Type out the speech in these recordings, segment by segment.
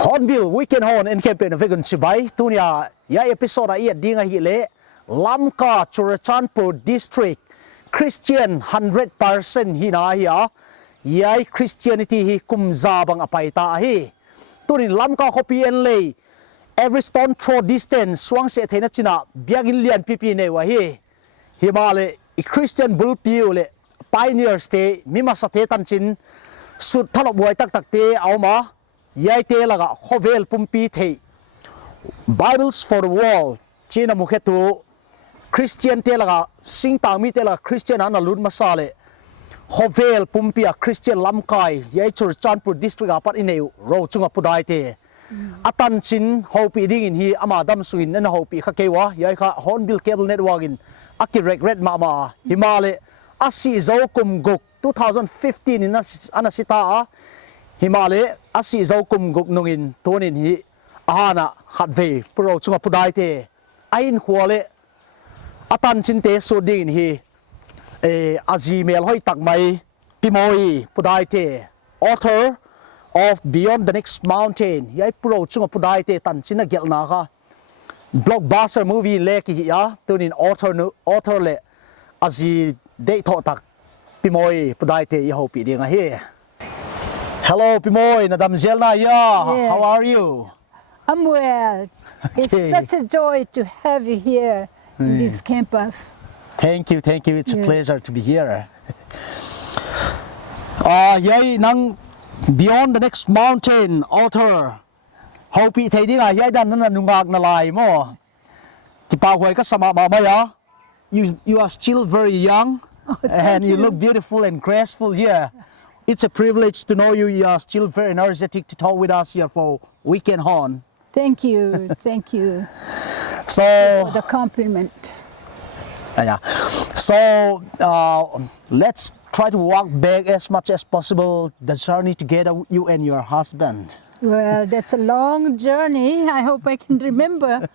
Hornbill weekend hon en campaign vegan sibai tunia ya episode ia dinga hile lamka Churachandpur district Christian 100% hina hiya yai Christianity hi kumza bang apaita hi tunin lamka copy en lay every stone throw distance swang se thena china biagin lian pipi ne wa hi himale Christian bull piule pioneer stay mima sathe tan chin sut thalop buai tak tak te auma yai te laga khovel pumpi thei Bibles for the world china mukhetu Christian te laga sing tami te laga Christian ana lud masale khovel pumpi a Christian lamkai yai Churachandpur district apat ineu Rochunga Pudaite atan chin hopi ding in hi amadam suin na hopi kha kewa yai kha Hornbill Cable Network in akirek red mama himale asi zo kum guk 2015 in anasita himale asi zo kum guk nungin tonin hi ahana khatve pro chunga Pudaite ain khwale atan chinte so ding hi azimel hoi takmai pimoi Pudaite author of Beyond the Next Mountain yai pro chunga Pudaite tan china gelna ka blockbuster movie le ki ya tonin author le azi de tho tak pimoi Pudaite I hopi dinga hi. Hello, Pimoy, Nadam Zelna, how are you? I'm well. It's such a joy to have you here in this campus. Thank you. It's a pleasure to be here. Yay, nang Beyond the Next Mountain, author. Hopi thầy đi là yay dan na nungak na lai mo. Ki pa huai ka sama mama ya. You are still very young, and you look beautiful and graceful here. It's a privilege to know you. You are still very energetic to talk with us here for Weekend Horn. Thank you. So for the compliment. So let's try to walk back as much as possible the journey together, you and your husband. Well, that's a long journey. I hope I can remember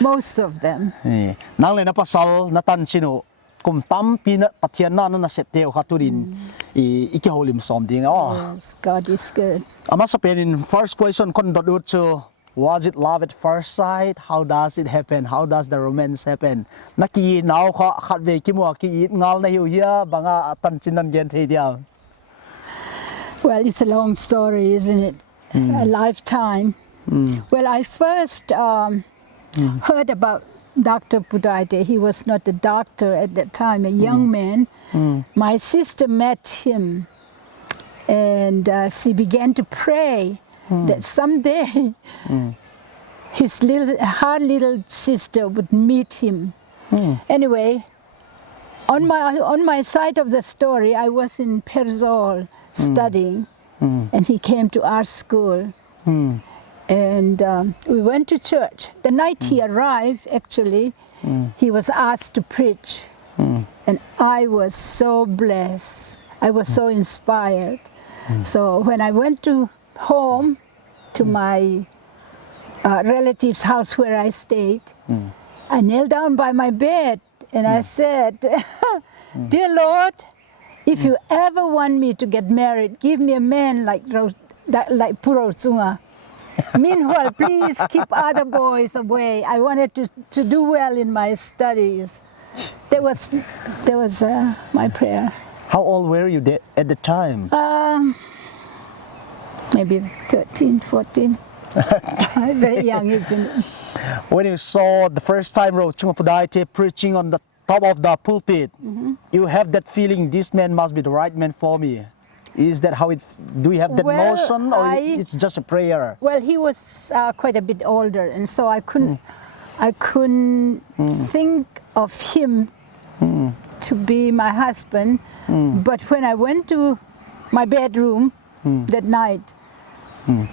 most of them. Nang le na pasal natan sino kum tam pina pathian na na septeo khaturin iki holim som ding Yes, God is good. Ama sa penin first question kon dot to was it love at first sight? How does it happen? How does the romance happen? Naki now kha khatve ki mo ki ngal na hiya banga atan chinan gen thei dia. Well, it's a long story, isn't it? A lifetime. Well, I first heard about Dr. Pudaite. He was not a doctor at that time, a young man. My sister met him, and she began to pray that someday her little sister would meet him. Anyway, on my side of the story, I was in Perzol studying, and he came to our school. And we went to church. The night he arrived, actually, he was asked to preach. And I was so blessed. I was so inspired. So when I went home to my relative's house where I stayed, I knelt down by my bed and I said, Dear Lord, if you ever want me to get married, give me a man like Rochunga. Meanwhile, please keep other boys away. I wanted to do well in my studies. That was my prayer. How old were you at the time? Maybe 13, 14. Very young, isn't it? When you saw the first time Rochunga Pudaite preaching on the top of the pulpit, you have that feeling, this man must be the right man for me. Is that how it? Do you have that Well, notion, or I- it's just a prayer? Well, he was quite a bit older, and so I couldn't think of him to be my husband. But when I went to my bedroom that night,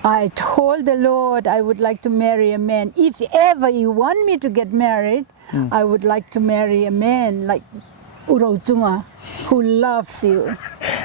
I told the Lord I would like to marry a man. If ever you want me to get married, I would like to marry a man like Rochunga, who loves you.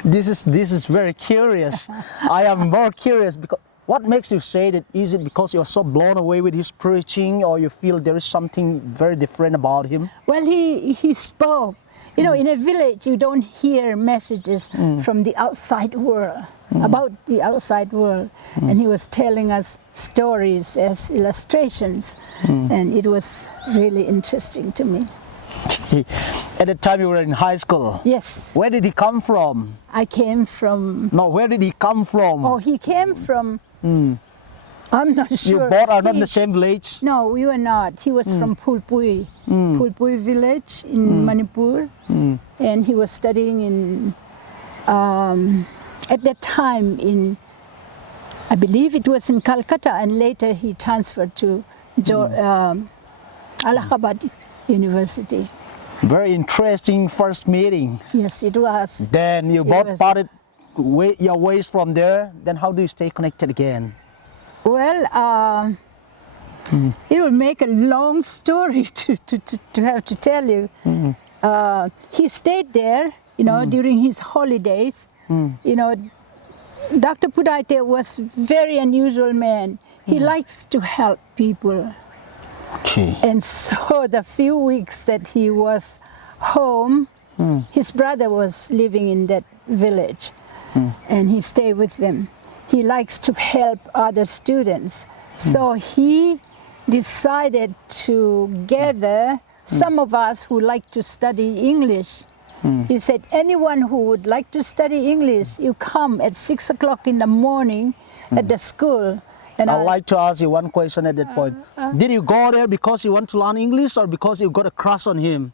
This is very curious. I am more curious because what makes you say that? Is it because you're so blown away with his preaching, or you feel there is something very different about him? Well, he spoke. You know, in a village, you don't hear messages from the outside world, about the outside world. And he was telling us stories as illustrations, and it was really interesting to me. At the time you were in high school. Yes, Where did he come from? I came from. No, where did he come from? Oh, he came from. I'm not You sure. both are not in He- the same village? No, we were not. He was from Pulpui, Pulpui village in Manipur, and he was studying in. At that time in, I believe it was in Calcutta, and later he transferred to Allahabad University. Very interesting first meeting. Yes, it was. Then you It both was- parted your ways from there. Then how do you stay connected again? Well, it will make a long story to have to tell you. He stayed there, you know, during his holidays. You know, Dr. Pudaite was very unusual man. He likes to help people. Okay. And so the few weeks that he was home, his brother was living in that village, and he stayed with them. He likes to help other students. So he decided to gather some of us who like to study English. He said, anyone who would like to study English, you come at 6 o'clock in the morning at the school. And I'd like to ask you one question at that point. Did you go there because you want to learn English, or because you got a crush on him?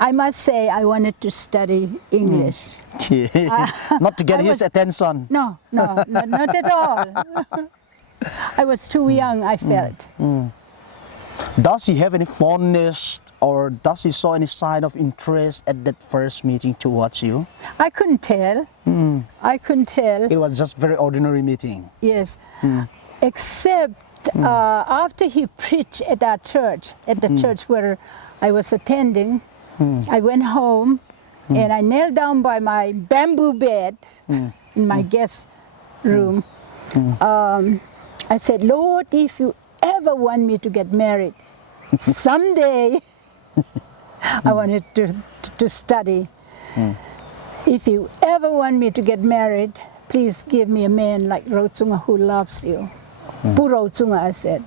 I must say I wanted to study English. Not to get I his was- attention. No, not at all. I was too young, I felt. Does he have any fondness, or does he show any sign of interest at that first meeting towards you? I couldn't tell. I couldn't tell. It was just very ordinary meeting. Yes. Except after he preached at our church, at the church where I was attending, I went home and I knelt down by my bamboo bed in my guest room. I said, Lord, if you ever want me to get married, someday I wanted to study. If you ever want me to get married, please give me a man like Rochunga who loves you. Pu Rochunga, I said.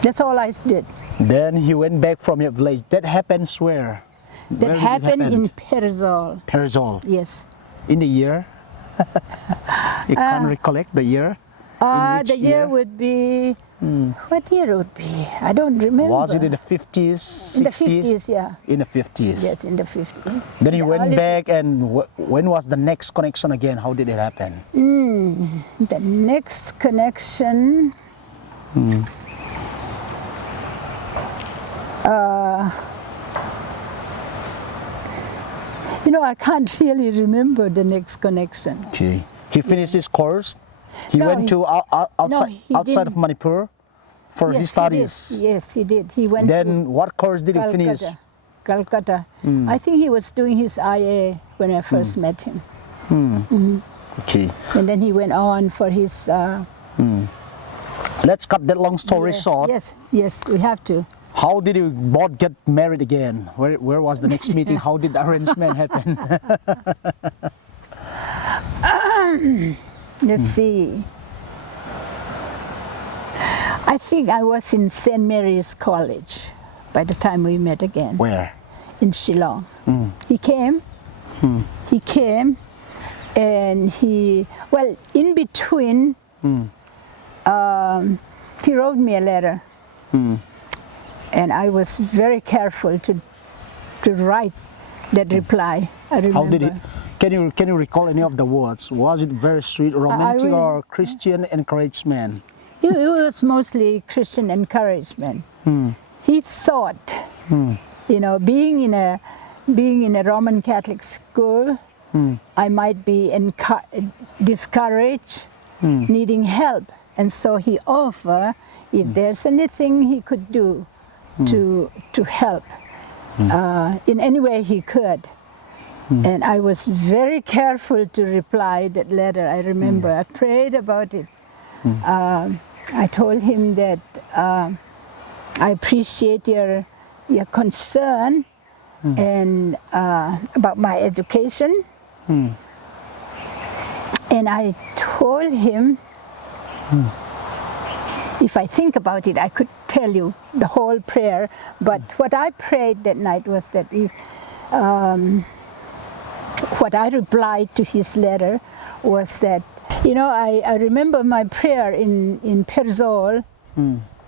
That's all I did. Then he went back from your village. That happens where? That Where did it happened happen? in Perzol. Perzol. Yes. In the year? You can't recollect the year? In which The year would be, what year would be? I don't remember. Was it in the 50s, 60s? In the 50s, yeah. In the 50s. Yes, in the 50s. Then he The went early- back, and when was the next connection again? How did it happen? The next connection, you know, I can't really remember the next connection. Okay. He finished his course. He No, went he- to outside, he outside of didn't. Manipur for his Yes, studies. He did. Yes, he did. He went Then what course did to he finish? Calcutta. I think he was doing his IA when I first met him. Okay. And then he went on for his... Let's cut that long story short. Yes, yes, we have to. How did you both get married again? Where was the next meeting? How did the arrangement happen? Let's see. I think I was in St. Mary's College by the time we met again Where? in Shillong. He came. He came, and well, in between, he wrote me a letter. And I was very careful to write that reply. I remember. How did it? Can you recall any of the words? Was it very sweet, romantic, will- or Christian encouragement? It was mostly Christian encouragement. He thought, being in a Roman Catholic school, I might be discouraged, needing help, and so he offered if there's anything he could do to help in any way he could. And I was very careful to reply that letter. I remember I prayed about it. I told him that I appreciate your concern and about my education. And I told him, if I think about it, I could tell you the whole prayer. But what I prayed that night was that if what I replied to his letter was that, I remember my prayer in Perzol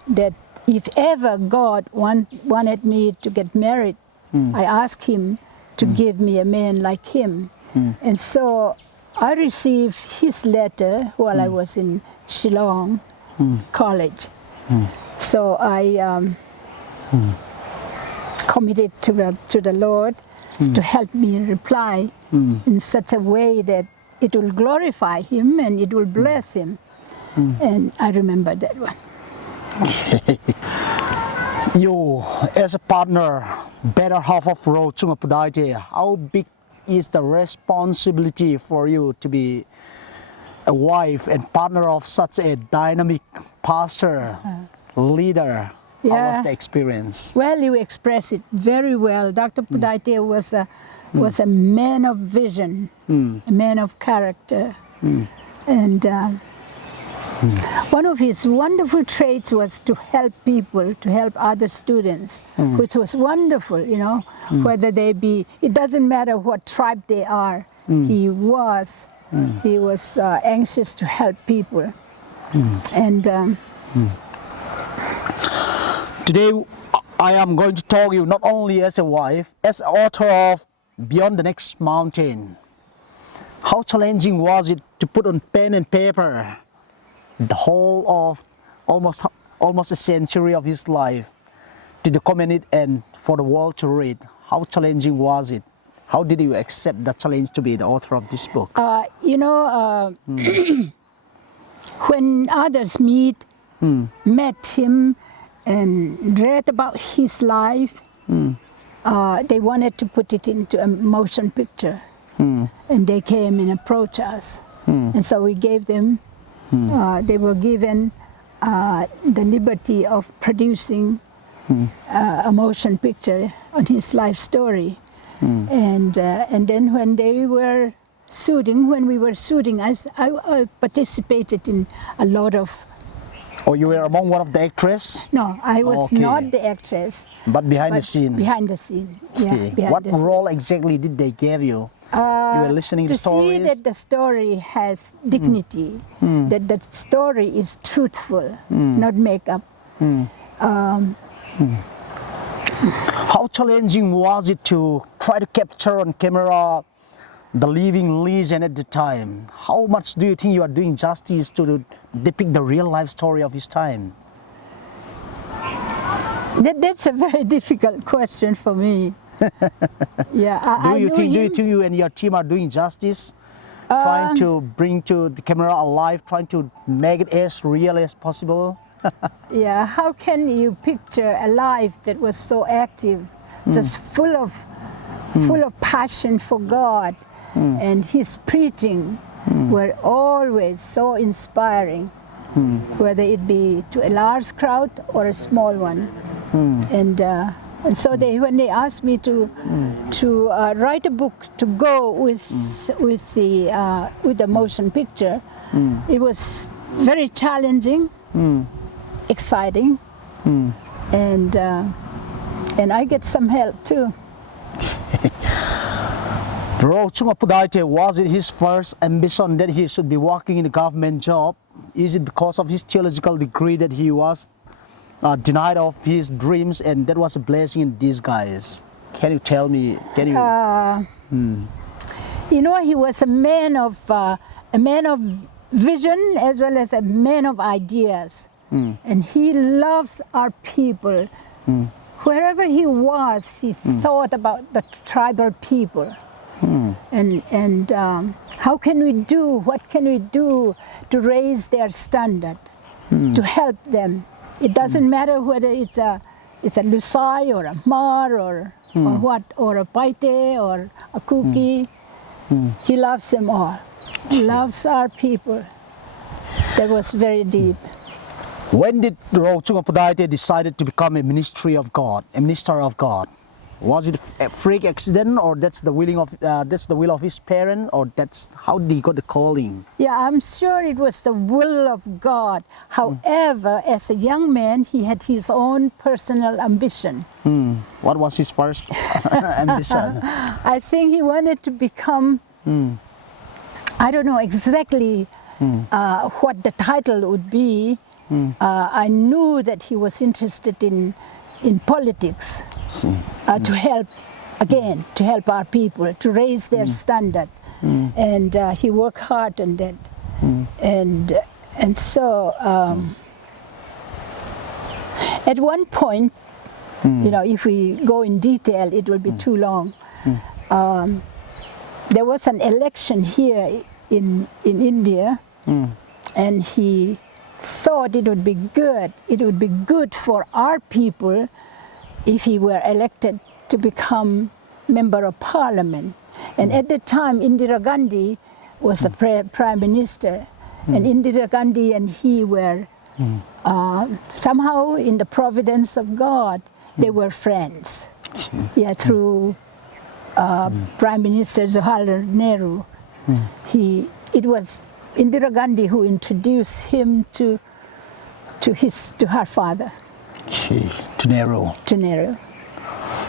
that if ever God wanted me to get married, I asked him to give me a man like him. And so I received his letter while I was in Shillong College. So I committed to the Lord to help me reply in such a way that it will glorify him and it will bless him. And I remember that one. You, as a partner, better half of Rochunga Pudaite, how big is the responsibility for you to be a wife and partner of such a dynamic pastor, leader? How was the experience? Well, you express it very well. Dr. Pudaite was a man of vision, a man of character. And one of his wonderful traits was to help people, to help other students, which was wonderful, whether they be, it doesn't matter what tribe they are, he was anxious to help people. And today, I am going to talk to you not only as a wife, as author of Beyond the Next Mountain. How challenging was it to put on pen and paper the whole of almost a century of his life, to document it and for the world to read? How challenging was it? How did you accept the challenge to be the author of this book? When others met him and read about his life, they wanted to put it into a motion picture. And they came and approached us. And so we gave them, they were given the liberty of producing a motion picture on his life story. And then when they were shooting, I participated in a lot of. Oh, you were among one of the actresses? No, I was not the actress. But behind the scene? Behind the scene, yeah. What role exactly did they give you? You were listening to stories? To see that the story has dignity, that the story is truthful, not make up. How challenging was it to try to capture on camera the living legend at the time? How much do you think you are doing justice to depict the real life story of his time? That's a very difficult question for me. Yeah, do you think you and your team are doing justice, trying to bring to the camera alive, trying to make it as real as possible? Yeah, how can you picture a life that was so active, just full of passion for God, and his preaching were always so inspiring, whether it be to a large crowd or a small one. And so when they asked me to write a book to go with the motion picture, it was very challenging, exciting, and I get some help too. Rochunga Pudaite, was it his first ambition that he should be working in a government job? Is it because of his theological degree that he was denied of his dreams, and that was a blessing in disguise. Can you tell me? Can you? You know, he was a man of vision as well as a man of ideas, and he loves our people. Wherever he was, he thought about the tribal people, and how can we do? What can we do to raise their standard, to help them? It doesn't matter whether it's a lusai or a mar or what, or a paite or a kuki. He loves them all. He loves our people. That was very deep. When did Rochunga Pudaite decided to become a ministry of God, a minister of God? Was it a freak accident, or that's the will of his parent, or that's how did he got the calling? Yeah, I'm sure it was the will of God. However, as a young man, he had his own personal ambition. What was his first ambition? I think he wanted to become, I don't know exactly what the title would be. I knew that he was interested in politics, to help, again, to help our people, to raise their standard. And he worked hard on that. And so at one point, you know, if we go in detail, it will be too long. There was an election here in India, and he thought it would be good for our people if he were elected to become member of parliament. And at the time, Indira Gandhi was the prime minister, and Indira Gandhi and he were somehow, in the providence of God, they were friends. Yeah, through Prime Minister Jawaharlal Nehru. It was Indira Gandhi who introduced him to her father. To Nehru. To Nehru.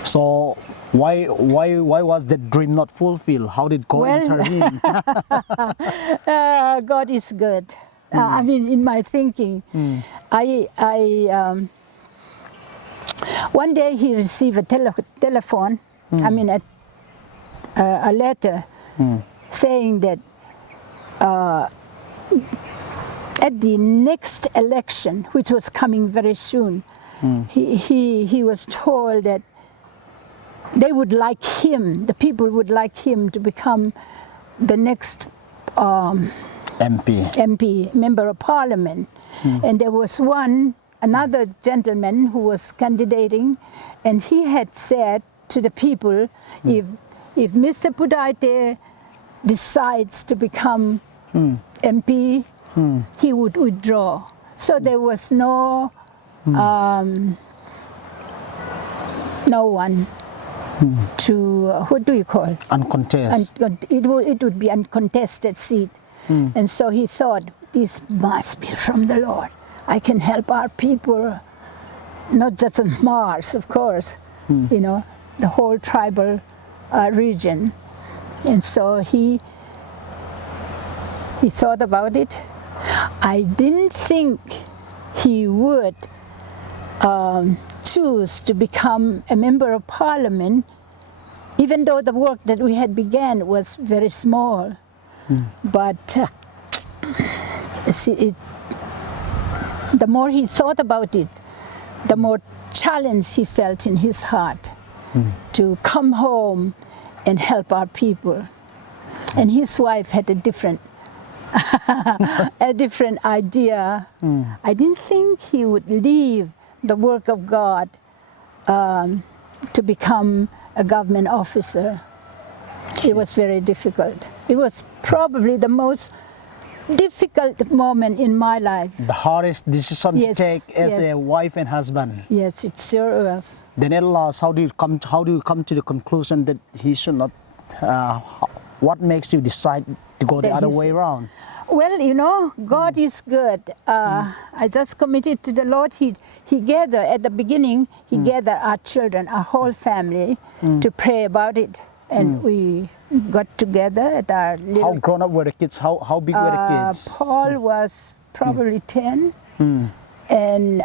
So why was that dream not fulfilled? How did God intervene? God is good. I mean, in my thinking, one day he received a telephone. I mean, a letter saying that at the next election, which was coming very soon, he was told that they would like him, the people would like him to become the next MP, Member of Parliament. And there was another gentleman who was candidating, and he had said to the people, if Mr. Pudaite decides to become MP, he would withdraw. So there was no one to, what do you call? Uncontested. It would be uncontested seat. And so he thought, this must be from the Lord. I can help our people, not just on Mars, of course, you know, the whole tribal region. And so he thought about it. I didn't think he would choose to become a member of parliament, even though the work that we had began was very small. But the more he thought about it, the more challenge he felt in his heart to come home and help our people. And his wife had a different idea. I didn't think he would leave the work of God to become a government officer. It was very difficult. It was probably the most difficult moment in my life. The hardest decision to take as a wife and husband. Yes, it sure was. Then at last, how do you come to the conclusion that he should not? What makes you decide to go the other way around? Well, you know, God is good. I just committed to the Lord. He gathered, at the beginning, He gathered our children, our whole family, to pray about it. And we got together at our little... How grown up were the kids? How big were the kids? Paul was probably 10. And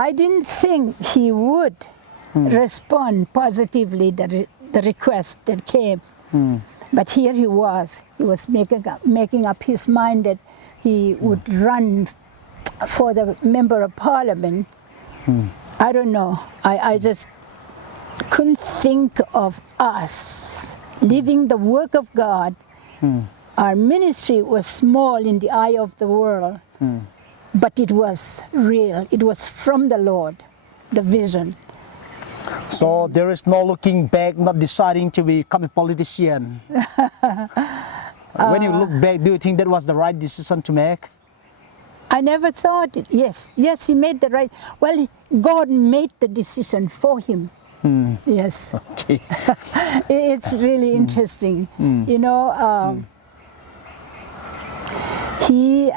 I didn't think he would respond positively to the request that came. But here he was making up his mind that he would run for the member of parliament. I don't know. I just couldn't think of us living the work of God. Our ministry was small in the eye of the world, but it was real. It was from the Lord, the vision. So there is no looking back, not deciding to become a politician. When you look back, do you think that was the right decision to make? I never thought it. Yes, he made the right. Well, God made the decision for him. Yes. Okay. It's really interesting. You know, he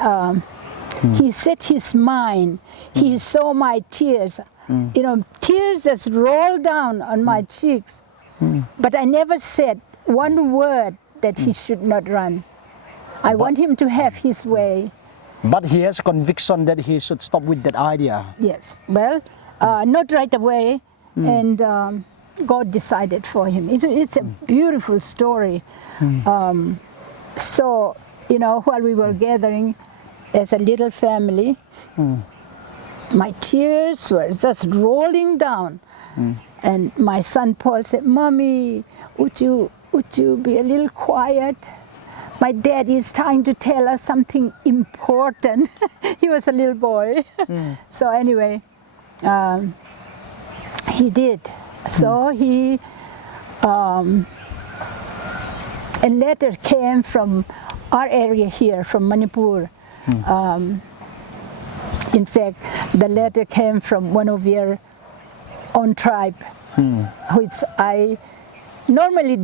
set his mind. He saw my tears. You know, tears just rolled down on my cheeks. But I never said one word that he should not run. I want him to have his way. But he has conviction that he should stop with that idea. Yes. Well, not right away. And God decided for him. It's a beautiful story. So, you know, while we were gathering as a little family, my tears were just rolling down. And my son Paul said, "Mommy, would you be a little quiet? My dad is trying to tell us something important." He was a little boy. So anyway, he did. So he, a letter came from our area here, from Manipur. In fact, the letter came from one of your own tribe, which I normally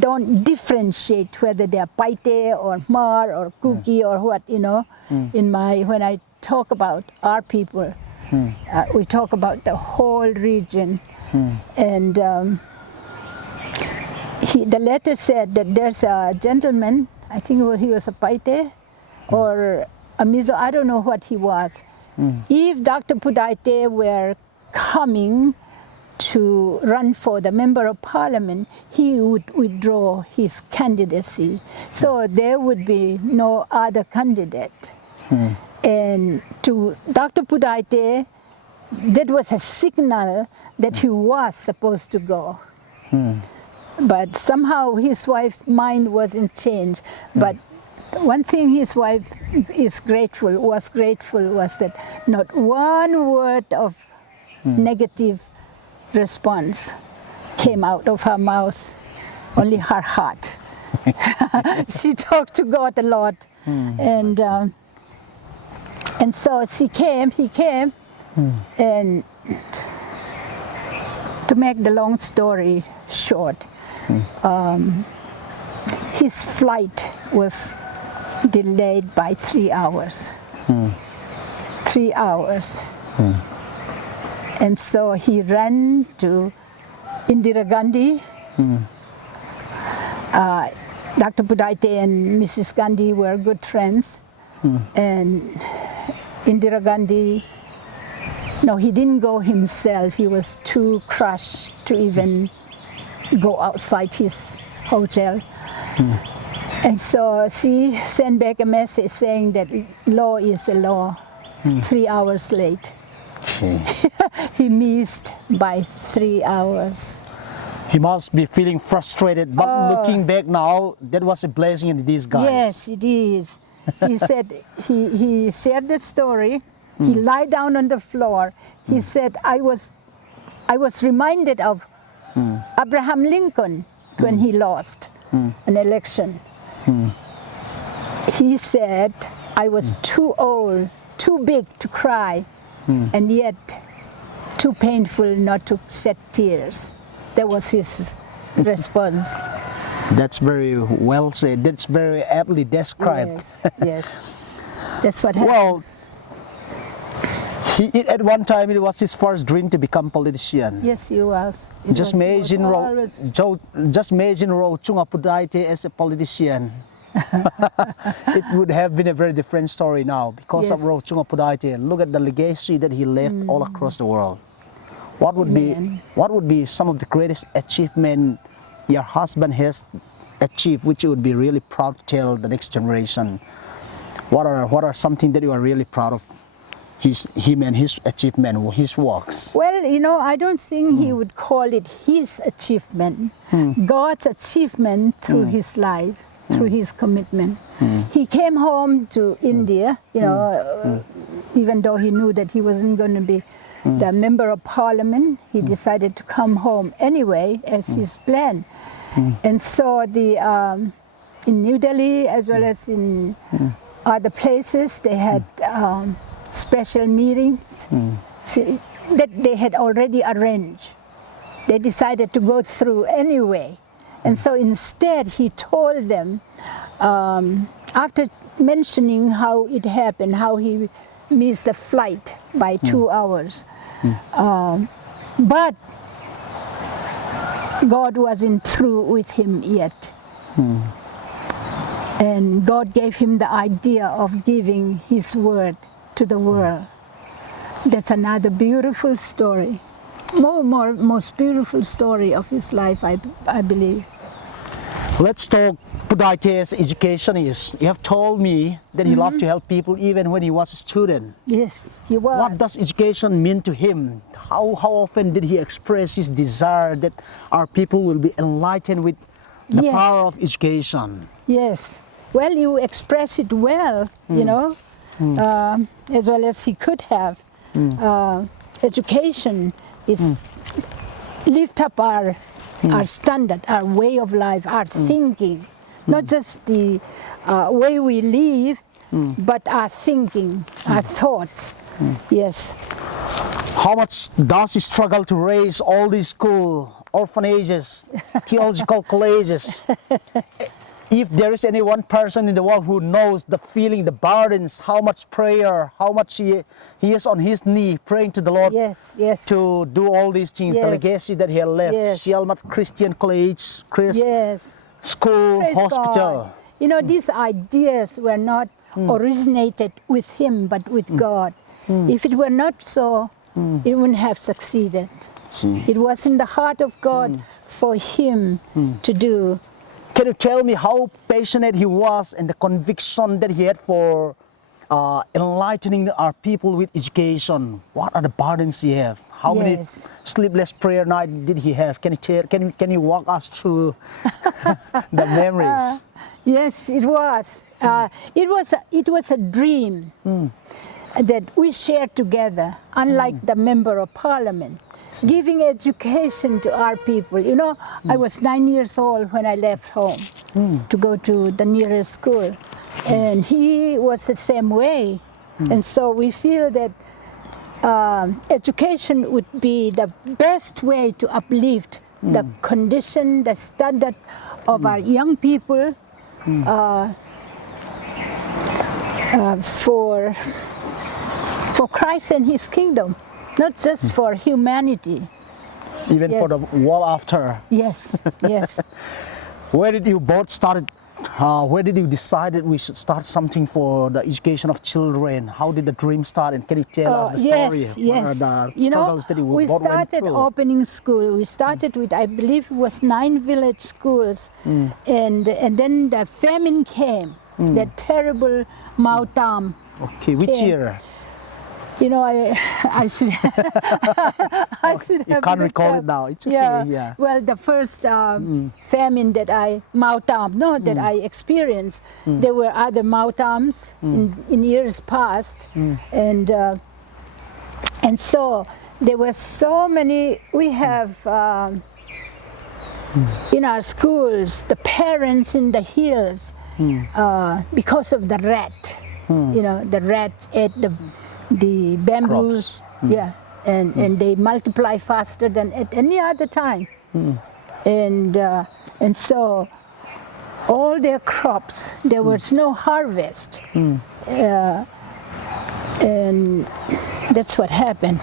don't differentiate whether they are Paite or Mar or Kuki or what, you know. When I talk about our people, we talk about the whole region. And the letter said that there's a gentleman, I think he was a Paite or a Mizo, I don't know what he was. If Dr. Pudaite were coming to run for the member of parliament, he would withdraw his candidacy. So there would be no other candidate. And to Dr. Pudaite, that was a signal that he was supposed to go. But somehow his wife's mind wasn't changed. But one thing his wife was grateful was that not one word of negative response came out of her mouth, only her heart. She talked to God a lot. And so he came, and to make the long story short, his flight was delayed by 3 hours. 3 hours. And so he ran to Indira Gandhi. Dr. Pudaite and Mrs. Gandhi were good friends. And Indira Gandhi, no, he didn't go himself. He was too crushed to even go outside his hotel. And so she sent back a message saying that law is a law. It's 3 hours late. He missed by 3 hours. He must be feeling frustrated, but looking back now, that was a blessing in disguise. Yes, it is. He said, he shared the story. He lied down on the floor. He said, I was reminded of Abraham Lincoln when he lost an election. He said, I was too old, too big to cry, and yet too painful not to shed tears. That was his response. That's very well said. That's very aptly described. Yes, yes. That's what happened. Well, at one time it was his first dream to become politician. Yes, he was. Just imagine Rochunga Pudaite as a politician. it would have been a very different story now because of Yes. Rochunga Pudaite. Look at the legacy that he left all across the world. What would Amen. be some of the greatest achievement your husband has achieved, which you would be really proud to tell the next generation? What are something that you are really proud of him and his achievement, his works? Well, I don't think he would call it his achievement. God's achievement through his life, through his commitment. He came home to India, even though he knew that he wasn't going to be the member of parliament, he decided to come home anyway as his plan. And so in New Delhi as well as in other places, they had special meetings that they had already arranged. They decided to go through anyway. And so instead he told them, after mentioning how it happened, how he missed the flight by 2 hours, but God wasn't through with him yet. And God gave him the idea of giving his word to the world. That's another beautiful story. Most beautiful story of his life, I believe. Let's talk Pudaite's education is. You have told me that he loved to help people even when he was a student. Yes, he was. What does education mean to him? How often did he express his desire that our people will be enlightened with the Yes. power of education? Yes. Well, you express it well, as well as he could have. Education is lift up our standard, our way of life, our thinking, not just the way we live, but our thinking, our thoughts. Yes. How much does he struggle to raise all these school, orphanages, theological colleges? If there is any one person in the world who knows the feeling, the burdens, how much prayer, how much he is on his knee praying to the Lord Yes, yes. to do all these things, the Yes. legacy that he had left, Yes. Shelmat Christian College, Yes. school, Praise hospital. God. These ideas were not originated with him, but with God. If it were not so, it wouldn't have succeeded. It was in the heart of God for him to do. Can you tell me how passionate he was and the conviction that he had for enlightening our people with education? What are the burdens he have? How many Yes. sleepless prayer nights did he have? Can you walk us through the memories? Yes, it was. It was a dream that we shared together, unlike the member of parliament, giving education to our people. I was 9 years old when I left home to go to the nearest school, and he was the same way. And so we feel that education would be the best way to uplift the condition, the standard of our young people for Christ and his kingdom, not just for humanity. Even for Yes. the world after. Yes, yes. Where did you both start? Where did you decide that we should start something for the education of children? How did the dream start? And can you tell us the story? Yes, yes. What are the struggles that you we both went started through? opening school. We started with, I believe it was 9 village schools. And then the famine came, that terrible Mautam. Okay, which came. year? I should I should You have can't looked recall up. it now. It's okay, yeah. Well, the first famine that I experienced, there were other Mautams in years past, and so there were so many. We have in our schools the parents in the hills because of the rat. The rat ate the bamboos, and they multiply faster than at any other time, and so all their crops, there was no harvest, and that's what happened.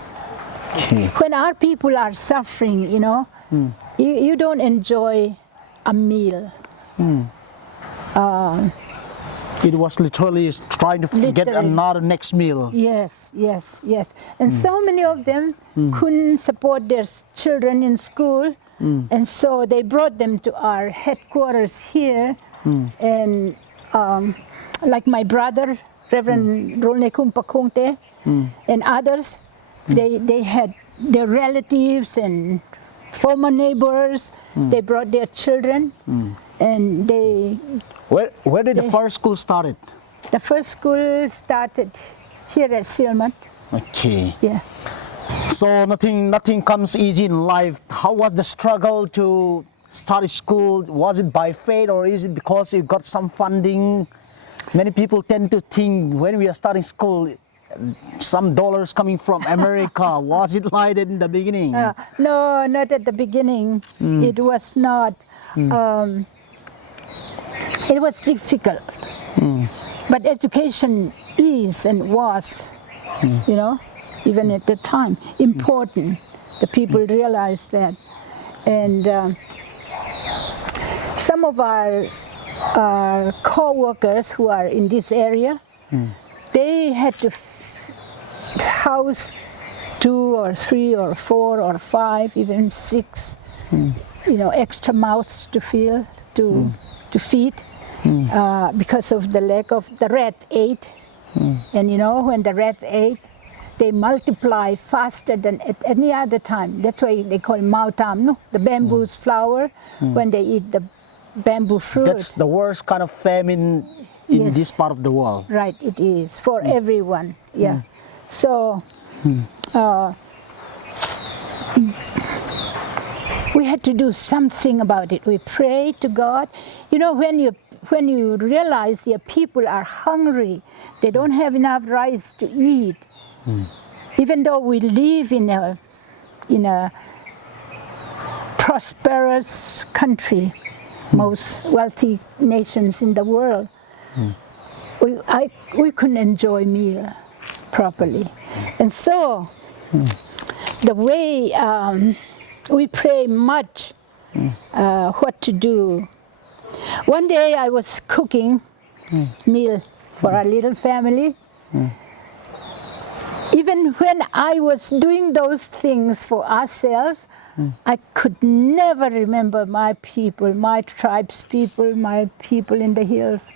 Okay. When our people are suffering, you don't enjoy a meal. It was literally trying to get Literally. another next meal. Yes, yes, yes. And so many of them couldn't support their children in school, and so they brought them to our headquarters here. And like my brother, Reverend Rolnekum Pakongte, and others, they had their relatives and former neighbors. They brought their children, and they. Where did the first school started? The first school started here at Silmat. Okay. Yeah. So nothing comes easy in life. How was the struggle to start a school? Was it by faith or is it because you got some funding? Many people tend to think when we are starting school, some dollars coming from America. Was it like that in the beginning? No, not at the beginning. It was not. It was difficult. But education is and was, even at the time, important. The people realized that. And some of our co-workers who are in this area, they had to house 2 or 3 or 4 or 5, even 6, extra mouths to fill, to feed. Because of the lack of the rats ate, and when the rats ate, they multiply faster than at any other time. That's why they call mautam, no? The bamboo's flower, when they eat the bamboo fruit. That's the worst kind of famine in this part of the world. Right, it is for everyone. Yeah. So we had to do something about it. We prayed to God. When you realize your people are hungry, they don't have enough rice to eat, even though we live in a prosperous country, most wealthy nations in the world, we couldn't enjoy meal properly. And so the way we pray much what to do. One day I was cooking meal for our little family. Even when I was doing those things for ourselves, I could never remember my people, my tribe's people, my people in the hills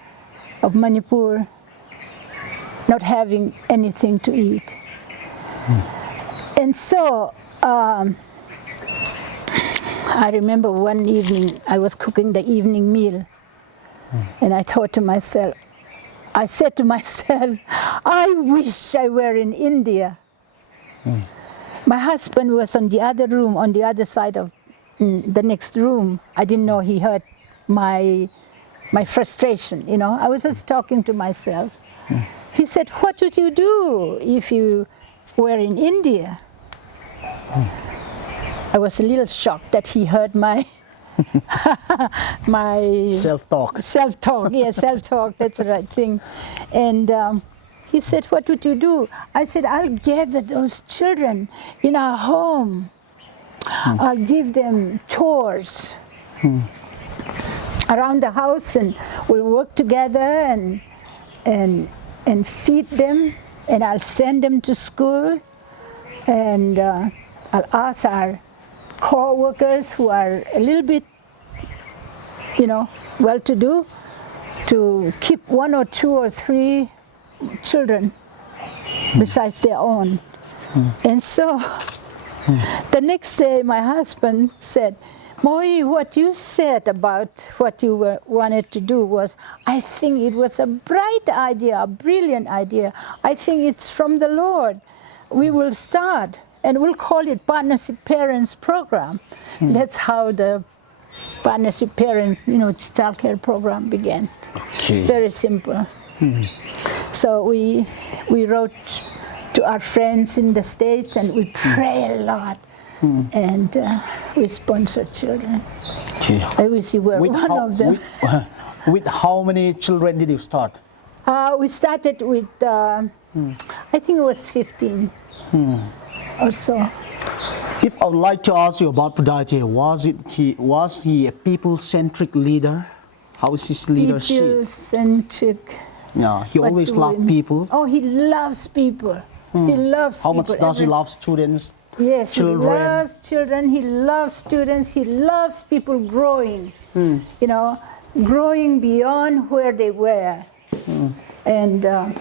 of Manipur not having anything to eat. And so I remember one evening I was cooking the evening meal, and I thought to myself, I said to myself, I wish I were in India. My husband was on the other room, on the other side of the next room. I didn't know he heard my frustration, I was just talking to myself. He said, what would you do if you were in India? I was a little shocked that he heard my self-talk. Self-talk, self-talk, that's the right thing. And he said, what would you do? I said, I'll gather those children in our home. I'll give them chores around the house, and we'll work together and feed them, and I'll send them to school, and I'll ask our co-workers who are a little bit, well-to-do, to keep 1 or 2 or 3 children besides their own. And so the next day my husband said, Moi, what you said about what you wanted to do was, I think it was a bright idea, a brilliant idea. I think it's from the Lord. We will start, and we'll call it Partnership Parents Program. That's how the Partnership Parents, child care program began. Okay. Very simple. So we wrote to our friends in the States, and we pray a lot, and we sponsor children. Okay. I wish you were one of them. With how many children did you start? We started with, I think it was 15 or so. If I would like to ask you about Pudaite, was he a people-centric leader? How is his leadership? People-centric. Yeah, he always loved people. Oh, he loves people. He loves How people. much does he love students? Yes, children? he loves children, he loves students, he loves people growing, you know, growing beyond where they were. And that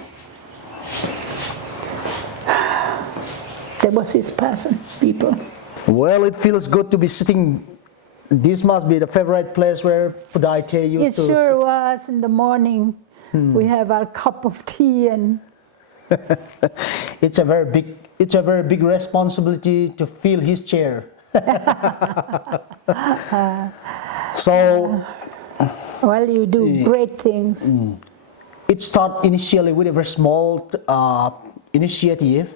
was his passion, people. Well, it feels good to be sitting. This must be the favorite place where Pudaite used to It sure was. In the morning, we have our cup of tea, and it's a very big responsibility to fill his chair. So, well, you do great things. it started initially with a very small initiative.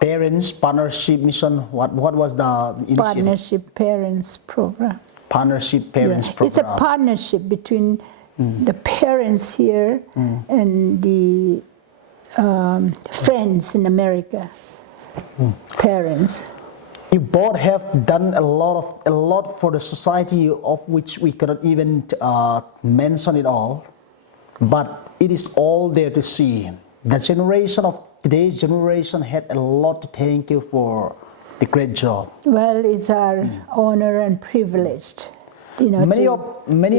Parents Partnership Mission. What was the initiative? Partnership Parents Program. Partnership Parents Program. It's a partnership between the parents here and the friends in America. Parents. You both have done a lot for the society, of which we cannot even mention it all, but it is all there to see. The generation of today's generation had a lot to thank you for the great job. Well, it's our honor and privilege, you know. Many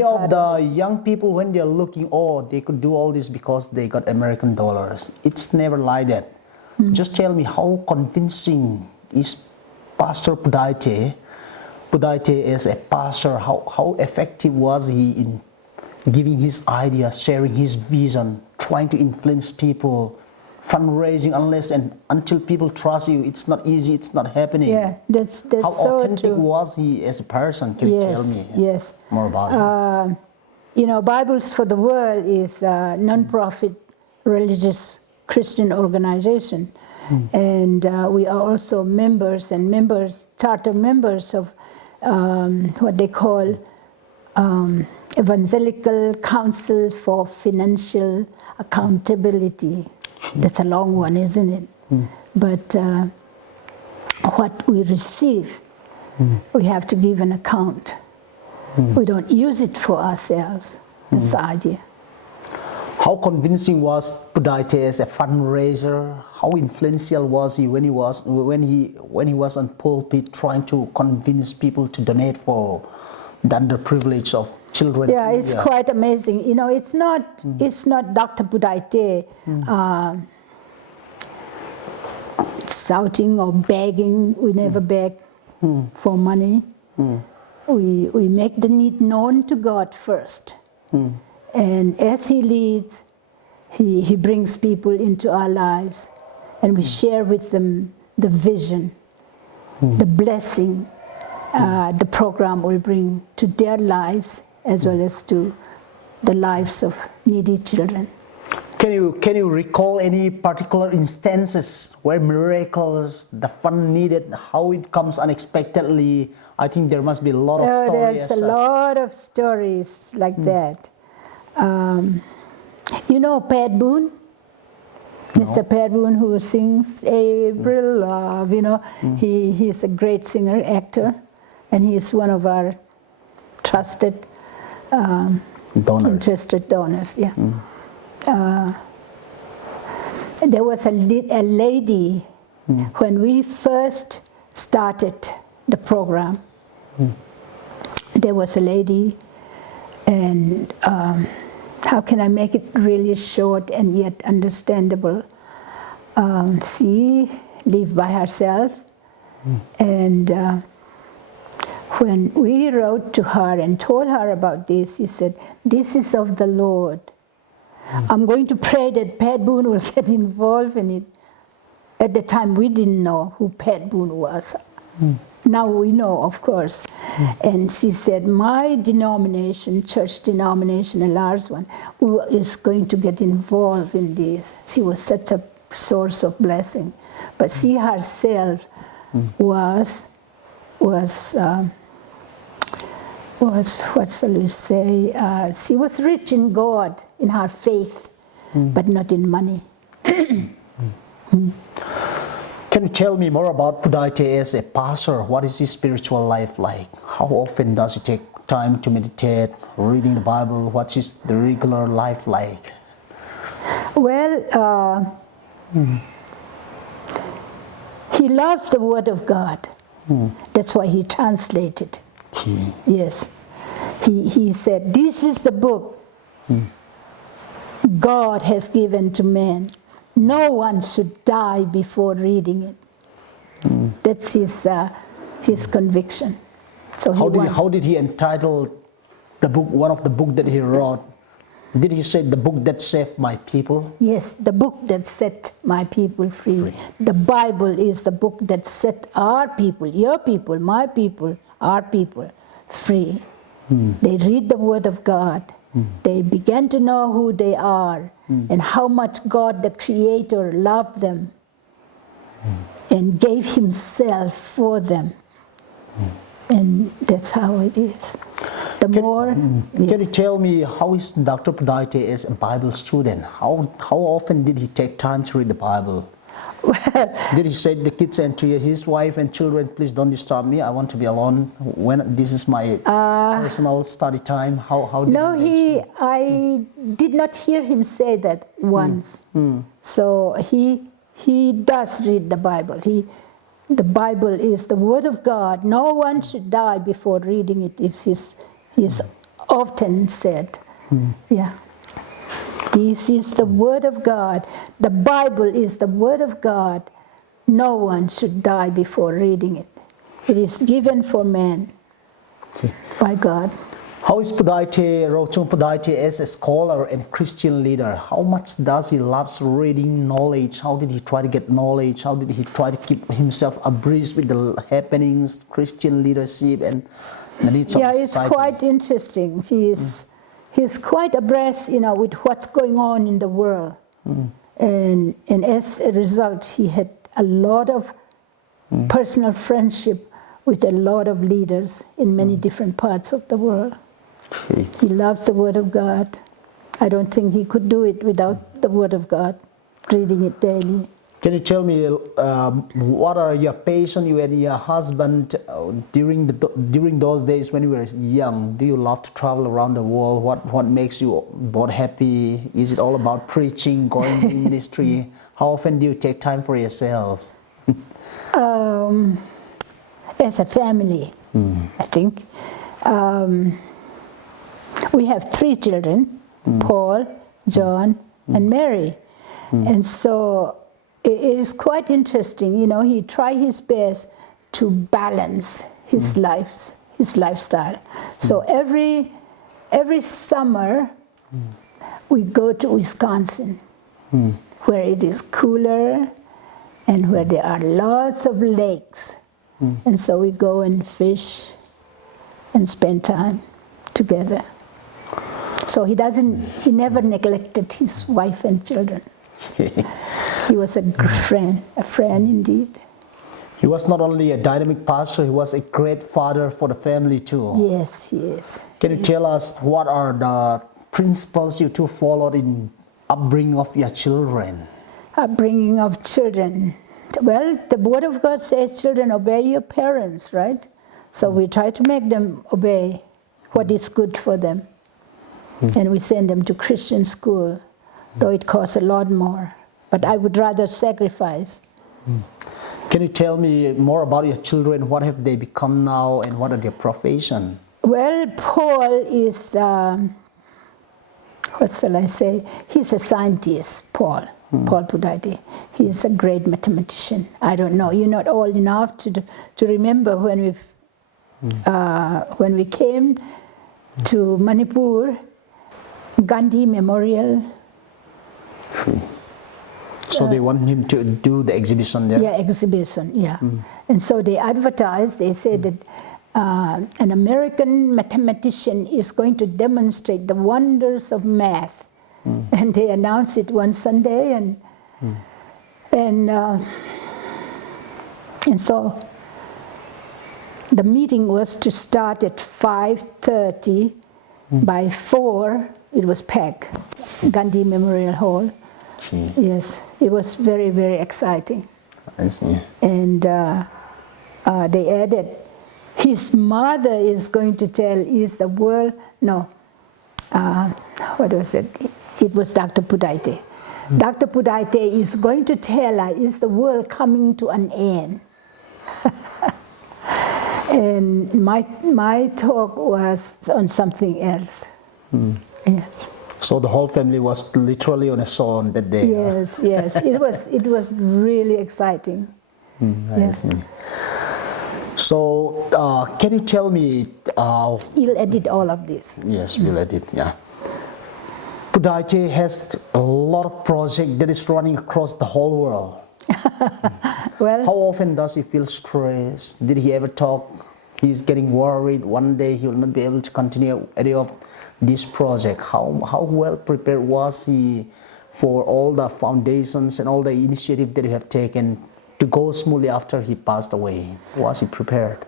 of the young people, when they're looking, oh, they could do all this because they got American dollars. It's never like that. Just tell me, how convincing is Pastor Pudaite? Pudaite as a pastor, how effective was he in giving his ideas, sharing his vision, trying to influence people, fundraising until people trust you? It's not easy, it's not happening. Yeah, that's how so authentic true. was he as a person? Can you tell me more about him? You know, Bibles for the World is a non-profit religious Christian organization. And we are also charter members of what they call Evangelical Council for Financial Accountability. That's a long one, isn't it? But what we receive, we have to give an account. We don't use it for ourselves. That's the idea. How convincing was Pudaite as a fundraiser? How influential was he when he was on pulpit trying to convince people to donate for the underprivileged of children? Yeah, it's quite amazing. You know, it's not Dr. Pudaite shouting or begging. We never beg for money. We make the need known to God first. And as he leads, he brings people into our lives, and we share with them the vision, the blessing the program will bring to their lives as well as to the lives of needy children. Can you recall any particular instances where miracles, the fund needed, how it comes unexpectedly? I think there must be a lot of stories. There's a lot of stories like that. You know Pat Boone? No. Mr. Pat Boone, who sings April Love, you know, he's a great singer, actor, and he's one of our trusted, interested donors. Yeah. There was a lady when we first started the program. There was a lady, and how can I make it really short and yet understandable? She lived by herself, and when we wrote to her and told her about this, she said, "This is of the Lord. I'm going to pray that Pat Boone will get involved in it." At the time, we didn't know who Pat Boone was. Now we know, of course. And she said, my denomination, church denomination, a large one, is going to get involved in this. She was such a source of blessing. But she herself was what shall we say? She was rich in God, in her faith, but not in money. Can you tell me more about Pudaite as a pastor? What is his spiritual life like? How often does he take time to meditate, reading the Bible? What is the regular life like? Well, he loves the Word of God. That's why he translated. Okay. Yes. He said, this is the book God has given to man. No one should die before reading it. That's his conviction. So How did he entitle the book, one of the book that he wrote? Did he say the book that saved my people? Yes, the book that set my people free. The Bible is the book that set our people, your people, my people, our people free. They read the Word of God. They began to know who they are and how much God the Creator loved them and gave Himself for them. And that's how it is. Can you tell me how is Dr. Pudaite is a Bible student? How often did he take time to read the Bible? Did he say to the kids and to his wife and children, please don't disturb me, I want to be alone when this is my personal study time? How did I did not hear him say that once. So he does read the Bible. The Bible is the Word of God. No one should die before reading it. He's often said. Yeah. This is the Word of God. The Bible is the Word of God. No one should die before reading it. It is given for man by God. How is Pudaite, Rochunga Pudaite as a scholar and Christian leader? How much does he love reading knowledge? How did he try to get knowledge? How did he try to keep himself abreast with the happenings, Christian leadership and the needs of society? Yeah, it's quite interesting. He's quite abreast, with what's going on in the world. And as a result, he had a lot of personal friendship with a lot of leaders in many different parts of the world. He loves the Word of God. I don't think he could do it without the Word of God, reading it daily. Can you tell me what are your passion, you and your husband, during those days when you were young? Do you love to travel around the world? What makes you both happy? Is it all about preaching, going to ministry? How often do you take time for yourself? As a family, I think. We have 3 children, Paul, John, and Mary. And so it is quite interesting, he tried his best to balance his lifestyle. So every summer we go to Wisconsin, where it is cooler and where there are lots of lakes. And so we go and fish and spend time together. So he never neglected his wife and children. He was a friend indeed. He was not only a dynamic pastor, he was a great father for the family too. Yes, yes. Can you tell us what are the principles you two followed in upbringing of your children? Upbringing of children. Well, the Word of God says, children, obey your parents, right? So we try to make them obey what is good for them. And we send them to Christian school, though it costs a lot more. But I would rather sacrifice. Can you tell me more about your children? What have they become now and what are their profession? Well, Paul is, what shall I say? He's a scientist, Paul Pudaite. He's a great mathematician. I don't know, you're not old enough to remember when we came to Manipur, Gandhi Memorial. So they want him to do the exhibition there? Yeah, exhibition, yeah. And so they advertised, they said that an American mathematician is going to demonstrate the wonders of math. And they announced it one Sunday, and so the meeting was to start at 5:30. By 4, it was packed, Gandhi Memorial Hall. Yes, it was very, very exciting. I see. And they added his mother is going to tell, is the world, no, what was it? It was Dr. Pudaite. Dr. Pudaite is going to tell her, is the world coming to an end? And my talk was on something else. Yes. So the whole family was literally on a show on that day. Yes, yes. It was really exciting. Yes. So can you tell me? You'll edit all of this. Yes, we'll edit. Yeah. Pudaite has a lot of projects that is running across the whole world. Well, How often does he feel stressed? Did he ever talk? He's getting worried one day he will not be able to continue any of this project. How well prepared was he for all the foundations and all the initiative that you have taken to go smoothly after he passed away? Was he prepared?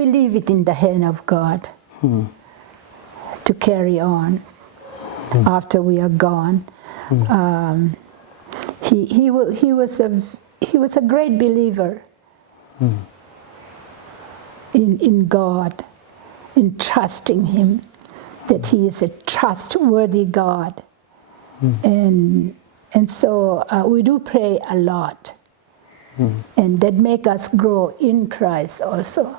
we leave it in the hand of God to carry on after we are gone. He was a great believer in God, in trusting Him, that He is a trustworthy God. And so we do pray a lot, and that make us grow in Christ also.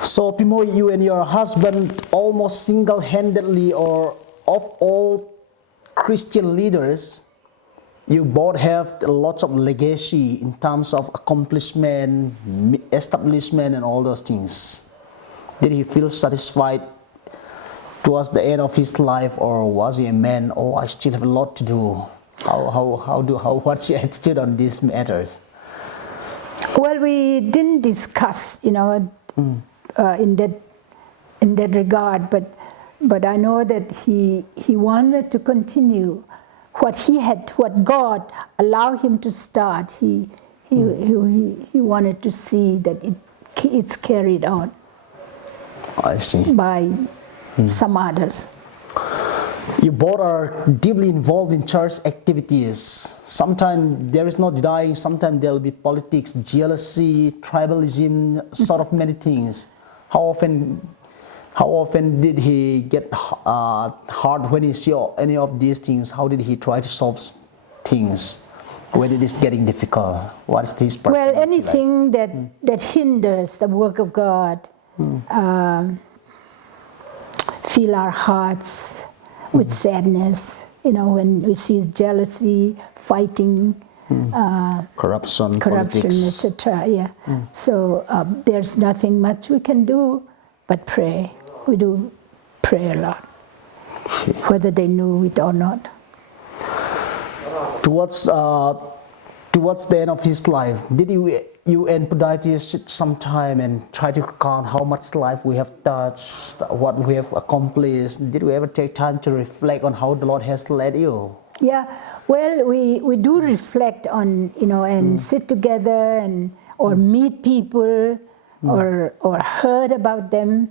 So Pimoy, you and your husband almost single-handedly, or of all Christian leaders, you both have lots of legacy in terms of accomplishment, establishment, and all those things. Did he feel satisfied towards the end of his life, or was he a man, oh, I still have a lot to do? What's your attitude on these matters? Well, we didn't discuss, in that regard, but I know that he wanted to continue what God allowed him to start. He wanted to see that it's carried on. I see. By some others. You both are deeply involved in church activities. Sometimes there is no denying, sometimes there will be politics, jealousy, tribalism, sort of many things. How often did he get hard when he saw any of these things? How did he try to solve things when it is getting difficult? What's his personality? Well, anything that hinders the work of God, fill our hearts with sadness, when we see jealousy, fighting, corruption, etc. Yeah. So there's nothing much we can do but pray. We do pray a lot, whether they knew it or not. Towards the end of his life, did you and Pudaite sit some time and try to count how much life we have touched, what we have accomplished? Did we ever take time to reflect on how the Lord has led you? Yeah, well, we do reflect on, and sit together or meet people or heard about them,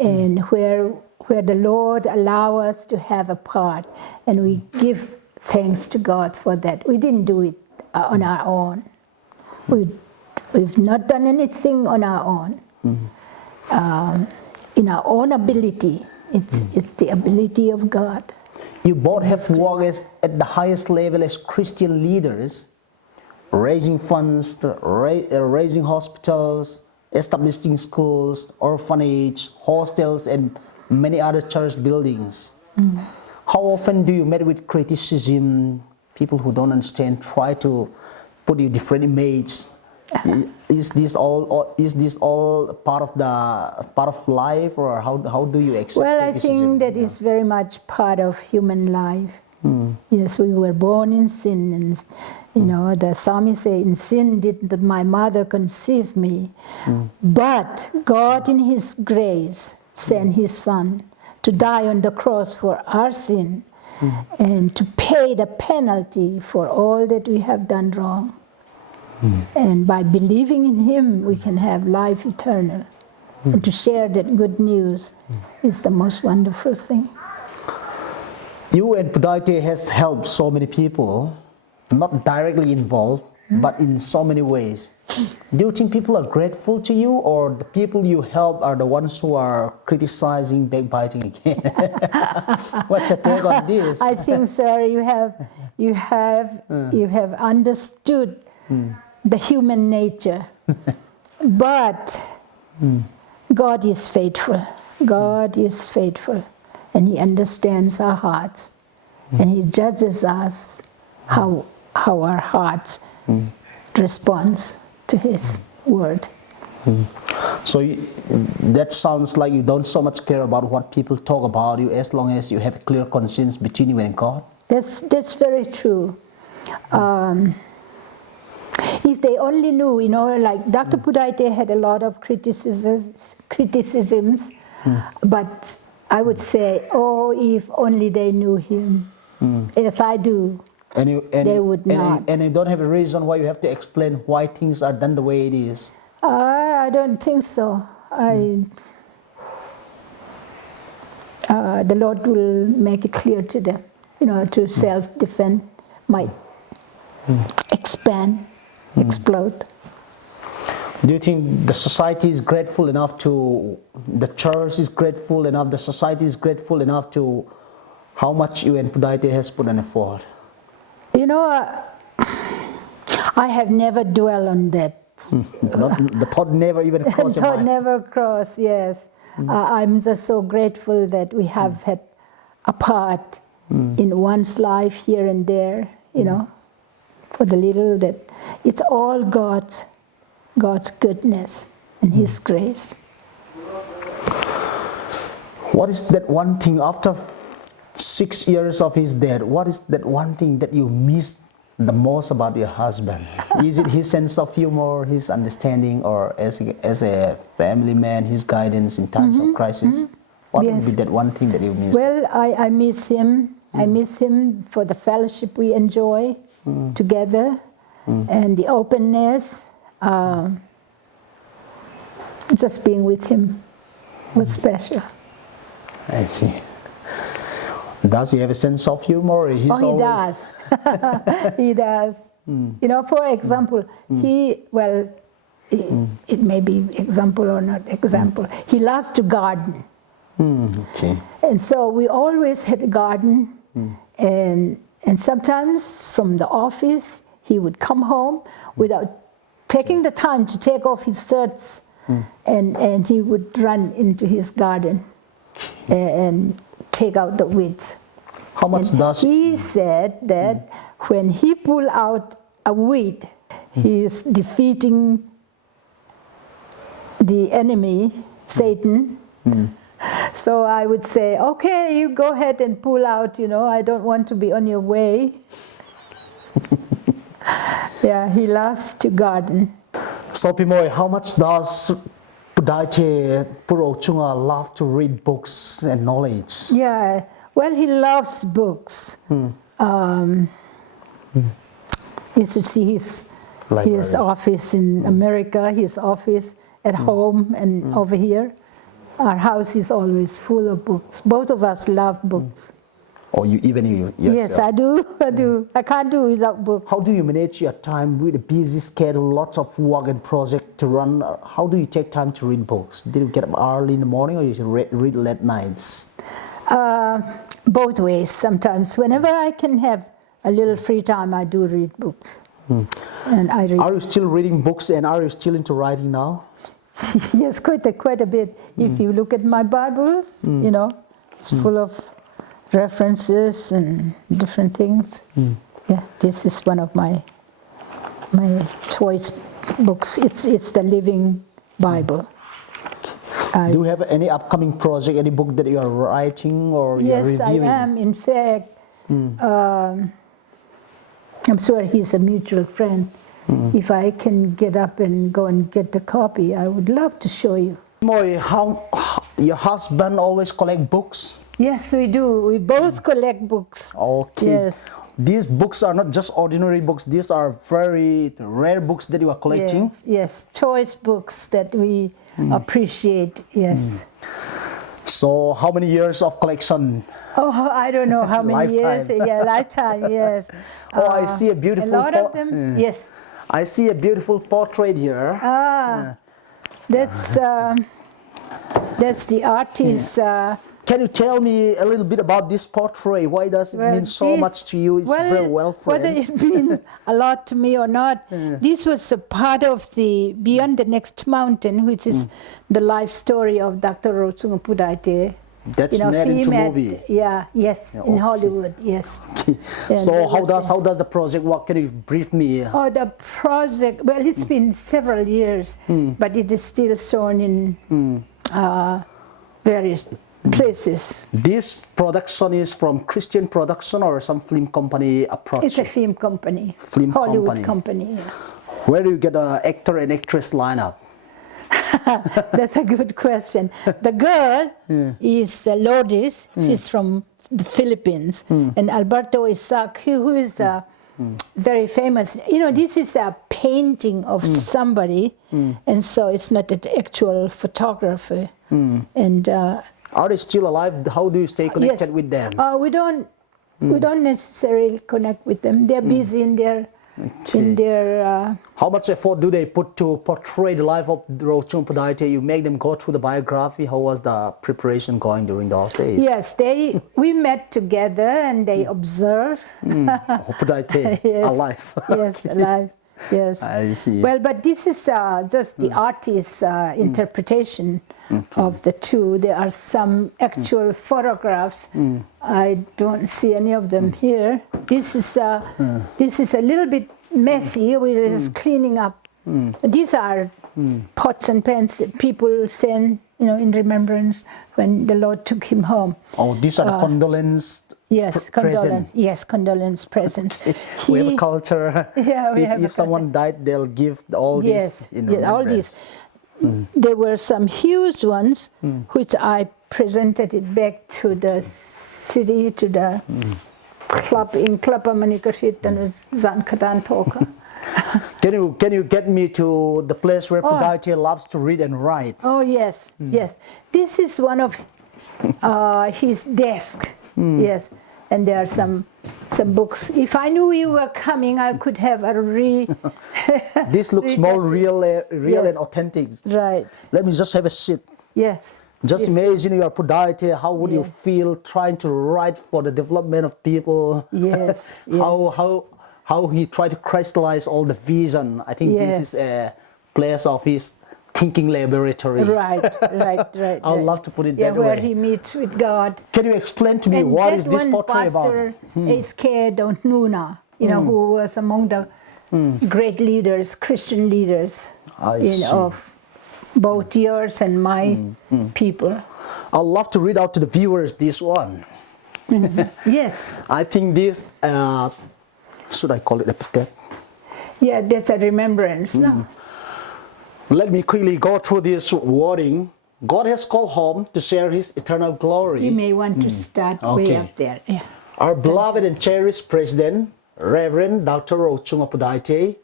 and where the Lord allow us to have a part, and we give thanks to God for that. We didn't do it on our own. We've not done anything on our own. In our own ability. It's the ability of God. You both have worked at the highest level as Christian leaders, raising funds, raising hospitals, establishing schools, orphanage, hostels, and many other church buildings. How often do you meet with criticism, people who don't understand, try to put you different images? Is this all part of life, or how do you accept Well, I criticism? think that is very much part of human life. Yes, we were born in sin, and the psalmist say, "In sin did my mother conceive me." But God, in His grace, sent His Son to die on the cross for our sin, and to pay the penalty for all that we have done wrong. And by believing in Him, we can have life eternal. And to share that good news is the most wonderful thing. You and Pudaite has helped so many people, not directly involved, but in so many ways. Do you think people are grateful to you, or the people you help are the ones who are criticizing, backbiting again? What's your take on this? I think, sir, you have understood the human nature, but God is faithful. God is faithful, and He understands our hearts, and He judges us how our hearts responds to His word. So that sounds like you don't so much care about what people talk about you, as long as you have a clear conscience between you and God. That's very true. If they only knew, like Dr. Pudaite had a lot of criticisms, but I would say, oh, if only they knew him, as I do, they would not. And you don't have a reason why you have to explain why things are done the way it is. I don't think so. The Lord will make it clear to them, to self-defend might expand, explode. Do you think the society is grateful enough to, the church is grateful enough, the society is grateful enough to how much you and Pudaite has put an effort? I have never dwelled on that. The thought never even crossed your mind. Never crossed, yes. I'm just so grateful that we have had a part in one's life here and there, for the little that it's all God's goodness and His grace. What is that one thing after 6 years of his death? What is that one thing that you miss the most about your husband? Is it his sense of humor, his understanding, or as a family man, his guidance in times of crisis? What would be that one thing that you miss? Well, I miss him. I miss him for the fellowship we enjoy together and the openness. Just being with him was special. I see. Does he have a sense of humor? He does. He does. For example, it may be example or not example. He loves to garden. Okay. And so we always had a garden, and sometimes from the office he would come home without taking the time to take off his shirts, and he would run into his garden and take out the weeds. How much does he said that when he pull out a weed, he is defeating the enemy, Satan. So I would say, okay, you go ahead and pull out, I don't want to be on your way. Yeah, he loves to garden. So Pimoy, how much does Pudaite Rochunga love to read books and knowledge? Yeah, well, he loves books. You should see his office in America, his office at home, and over here. Our house is always full of books. Both of us love books. Or you yourself? Yes, I do. I can't do without books. How do you manage your time with a busy schedule, lots of work and project to run? How do you take time to read books? Do you get up early in the morning, or you read late nights? Both ways. Sometimes, whenever I can have a little free time, I do read books. And I read. Are you still reading books, and are you still into writing now? Yes, quite a bit. If you look at my Bibles, it's full of references and different things. Yeah, this is one of my choice books. It's the Living Bible. Do you have any upcoming project, any book that you are writing or you are reviewing? Yes, I am. In fact, I'm sure he's a mutual friend. If I can get up and go and get the copy, I would love to show you. Moy, how your husband always collect books? Yes, we do. We both collect books. Okay. Yes. These books are not just ordinary books. These are very rare books that you are collecting. Yes. Choice books that we appreciate. Yes. So, how many years of collection? Oh, I don't know how many years. Lifetime. Yeah, lifetime. Yes. Oh, I see a beautiful. A lot of them. Yes. I see a beautiful portrait here. That's the artist. Can you tell me a little bit about this portrait? Why does it mean so much to you? It's very well framed. Whether it means a lot to me or not, this was a part of the Beyond the Next Mountain, which is the life story of Dr. Rochunga Pudaite. That's made into movie. In Hollywood, yes. So how does the project work? Can you brief me? Oh, the project. Well, it's been several years, but it is still shown in various places. This production is from Christian production or some film company approach? It's a film company. Hollywood company. Yeah. Where do you get the actor and actress lineup? That's a good question. The girl is Lourdes. She's from the Philippines. And Alberto Isaac, who is very famous. You know, this is a painting of somebody, and so it's not an actual photographer. And are they still alive? How do you stay connected with them? We don't necessarily connect with them. They're busy in their How much effort do they put to portray the life of Rochunga Pudaite? You make them go through the biography. How was the preparation going during those days? Yes, we met together and they observed. Pudaite, alive. Yes, alive. Yes. I see. Well, but this is just the artist's interpretation of the two. There are some actual photographs. I don't see any of them here. This is a little bit messy. We're just cleaning up. These are pots and pans that people send, you know, in remembrance when the Lord took him home. Oh, these are the condolence. Yes, condolence. Yes, condolence presents. We have a culture. Yeah, if someone died, they'll give all these. All these. There were some huge ones, which I presented it back to the city, to the club in Klapamanikashit and Zankatan Toka. Can you get me to the place where Pudaite loves to read and write? Oh yes, yes. This is one of his desk. Yes, and there are some books. If I knew you were coming, I could have a This looks more real and authentic. Right. Let me just have a seat. Yes. Just imagine you are Pudaite. How would you feel trying to write for the development of people? Yes. How he tried to crystallize all the vision. I think this is a place of his thinking laboratory. Right. I'd love to put it that way. Where he meets with God. Can you explain to me what is this portrait about? Pastor S.K. Dongnuna, you know, who was among the great leaders, Christian leaders, of both yours and my people. I'd love to read out to the viewers this one. Yes. I think this, should I call it a epitaph? Yeah, that's a remembrance. No? Let me quickly go through this wording. God has called home to share his eternal glory. You may want to start way up there. Yeah. Our beloved and cherished President, Reverend Dr. Rochunga Pudaite,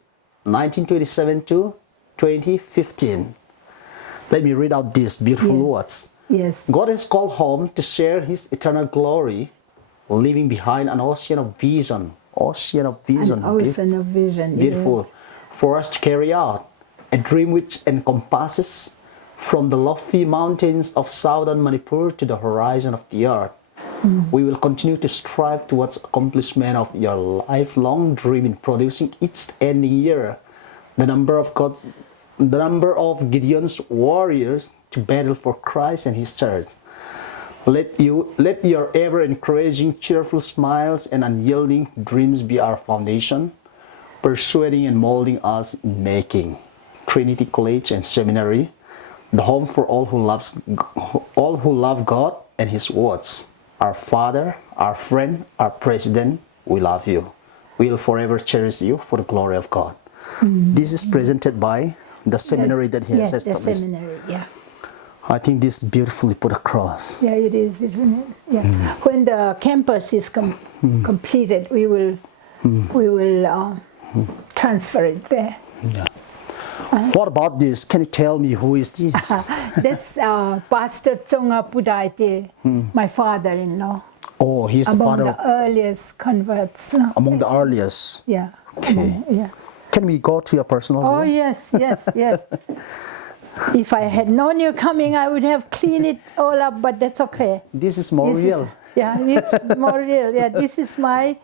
1927 to 2015. Let me read out these beautiful words. Yes. God has called home to share his eternal glory, leaving behind an ocean of vision. Ocean of vision. An ocean of vision. Beautiful. For us to carry out. A dream which encompasses from the lofty mountains of southern Manipur to the horizon of the earth. We will continue to strive towards accomplishment of your lifelong dream in producing each ending year the number of Gideon's warriors to battle for Christ and his church. Let your ever encouraging, cheerful smiles and unyielding dreams be our foundation, persuading and molding us in making Trinity College and Seminary the home for all who love God and His words. Our Father, our friend, our President, we love you. We'll forever cherish you for the glory of God. This is presented by the seminary that he has established. Yes, the seminary, yeah. I think this is beautifully put across. Yeah, it is, isn't it? Yeah. When the campus is completed, we will transfer it there. Yeah. What about this? Can you tell me who is this? That's Pastor Tsonga Pudaite, my father-in-law. Oh, he's the father. Among the earliest converts. Among the earliest. Yeah. Okay. Can we go to your personal Oh, room? yes, yes, yes. If I had known you coming, I would have cleaned it all up, but that's okay. This is more This real. Is, yeah, it's more real. Yeah, this is my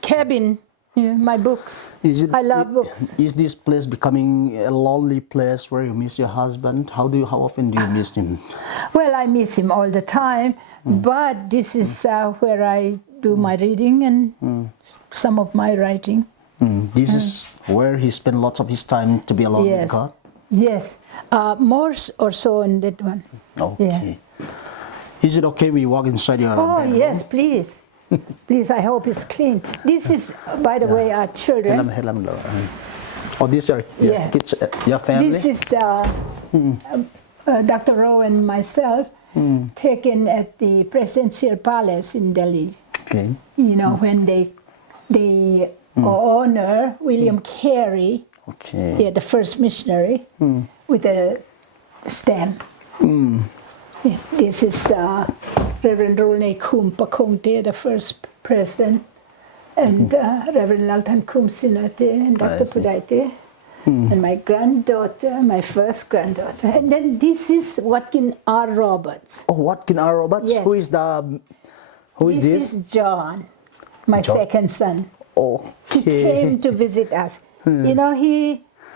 cabin, my books. I love books. Is this place becoming a lonely place where you miss your husband? How often do you miss him? Well, I miss him all the time, but this is where I do my reading and some of my writing. This is where he spent lots of his time to be alone with God? Yes, more or so in that one. Okay. Yeah. Is it okay we walk inside your bedroom? Yes, please. Please, I hope it's clean. This is, by the way, our children. Oh, these are your kids, your family? This is Dr. Rowe and myself taken at the Presidential Palace in Delhi. Okay. You know, when they honor William Carey, the first missionary, with a stamp. Yeah, this is Reverend Rolne Kum Pakongte, the first president, and Reverend Laltan Kum Sinate and Dr. Pudaite, and my granddaughter, my first granddaughter. And then this is Watkin R. Roberts. Oh, Watkin R. Roberts? Yes. Who is this? This is John, my second son. Okay. He came to visit us. You know,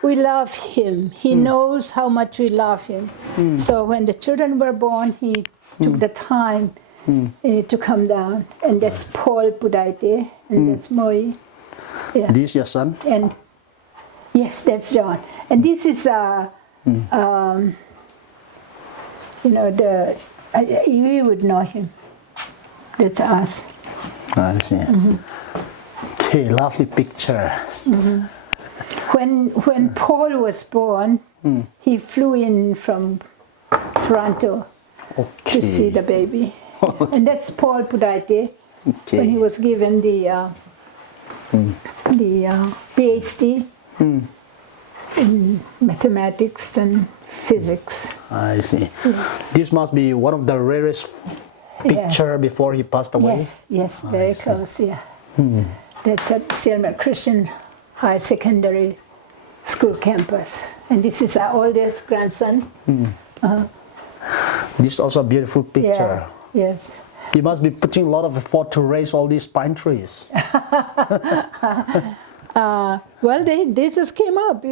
we love him. He knows how much we love him. So when the children were born, he took the time to come down. And that's Paul Pudaite, and that's Moi. Yeah. This your son? And yes, that's John. And this is, you know, you would know him. That's us. I see. Okay, lovely picture. When Paul was born, he flew in from Toronto to see the baby. And that's Paul Pudaite, when he was given the PhD in mathematics and physics. I see. This must be one of the rarest picture before he passed away? Yes, very close, yeah. That's at Selma Christian Higher Secondary School campus. And this is our oldest grandson. This is also a beautiful picture. Yes. He must be putting a lot of effort to raise all these pine trees. Well, they just came up.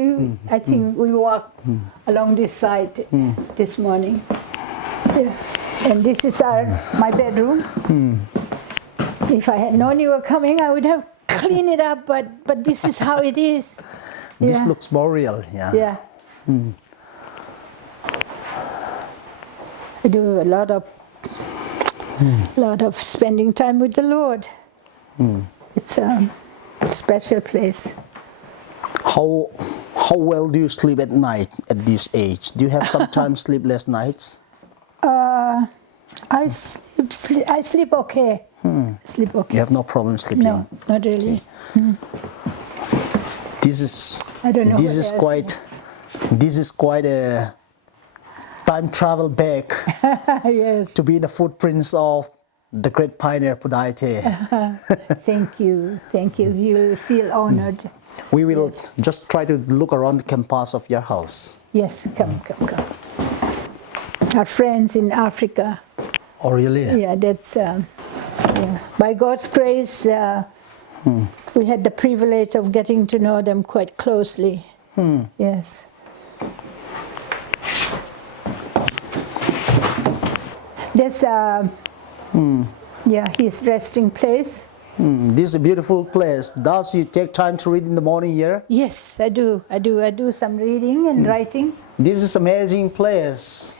I think we walked along this side this morning. Yeah. And this is my bedroom. If I had known you were coming, I would have cleaned it up, but this is how it is. This looks more real, Yeah. I do a lot of spending time with the Lord. It's a special place. How well do you sleep at night at this age? Do you have sometimes sleepless nights? I sleep okay. Sleep okay. You have no problem sleeping? No, not really. This is I don't know. This is quite a time travel back Yes. to be in the footprints of the great pioneer Pudaite. Thank you. You feel honored. We will just try to look around the campus of your house. Yes, come. Our friends in Africa. Oh, really? Yeah, that's by God's grace. We had the privilege of getting to know them quite closely. Yes. There's his resting place. This is a beautiful place. Does you take time to read in the morning here? Yes, I do. I do some reading and writing. This is amazing place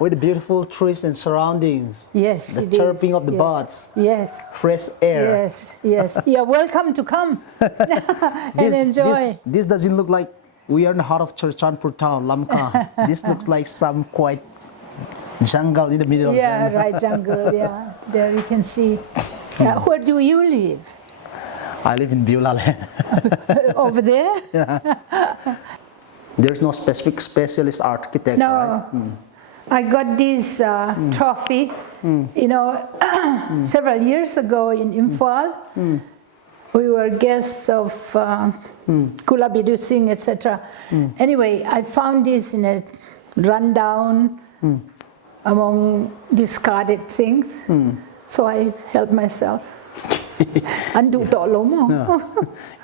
with beautiful trees and surroundings. Yes, the it chirping is. of the birds. Yes. Fresh air. Yes. You're welcome to come and enjoy. This doesn't look like we are in the heart of Churchanpur town, Lamka. This looks like some quite jungle in the middle of jungle. Yeah, right, jungle. Yeah, there you can see. Where do you live? I live in Biolale. Over there? There's no specific specialist architect, right? I got this trophy, several years ago in Imphal. We were guests of Kulabidu Singh, etc. Anyway, I found this in a rundown among discarded things. So I helped myself. Andu tolomo.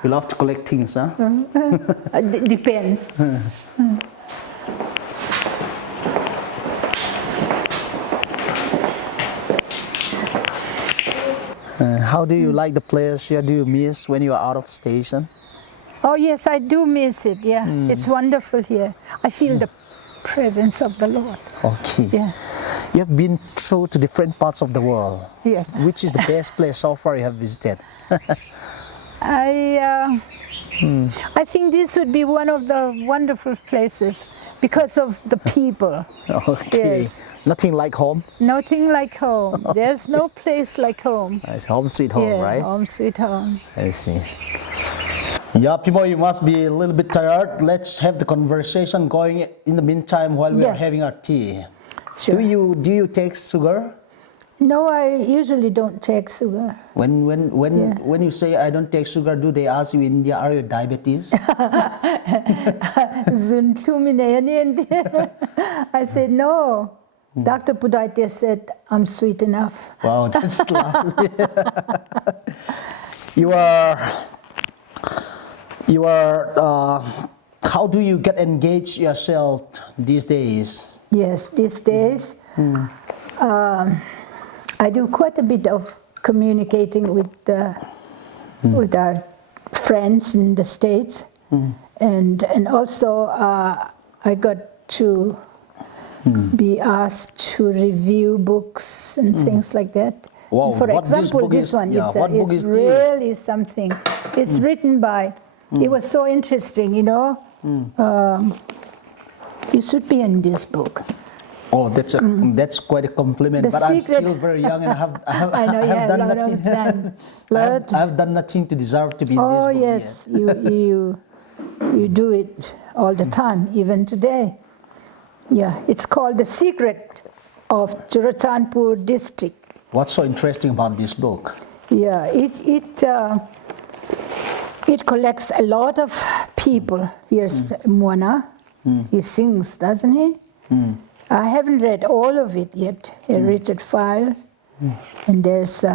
You love to collect things, huh? Depends. How do you like the place here? Do you miss when you are out of station? Oh yes, I do miss it. Yeah, it's wonderful here. I feel the presence of the Lord. Okay. Yeah. You have been through to different parts of the world. Yes. Which is the best place so far you have visited? I think this would be one of the wonderful places because of the people. Okay. Yes. Nothing like home? Nothing like home. There's no place like home. It's home sweet home, Yeah, right? home sweet home. I see. Yeah, people, you must be a little bit tired. Let's have the conversation going in the meantime while we are Yes. having our tea. Sure. Do you take sugar? No, I usually don't take sugar. When you say I don't take sugar, do they ask you in India, are you diabetes? I said no. Dr. Pudaite said I'm sweet enough. Wow, that's lovely. How do you get engaged yourself these days? Yes, these days I do quite a bit of communicating with our friends in the States, and also I got to be asked to review books and things like that. Wow, For what example, this book this one is- yeah, what book is is this? really something. It's written by. It was so interesting, you know. You should be in this book. Oh, that's quite a compliment. The But I'm secret- still very young and I know you have a lot of time. I've done nothing to deserve to be in this Oh book yes, you do it all the time, even today. Yeah, it's called The Secret of Churachandpur District. What's so interesting about this book? Yeah, it collects a lot of people. Here's Moana. He sings, doesn't he? I haven't read all of it yet. Richard File, and there's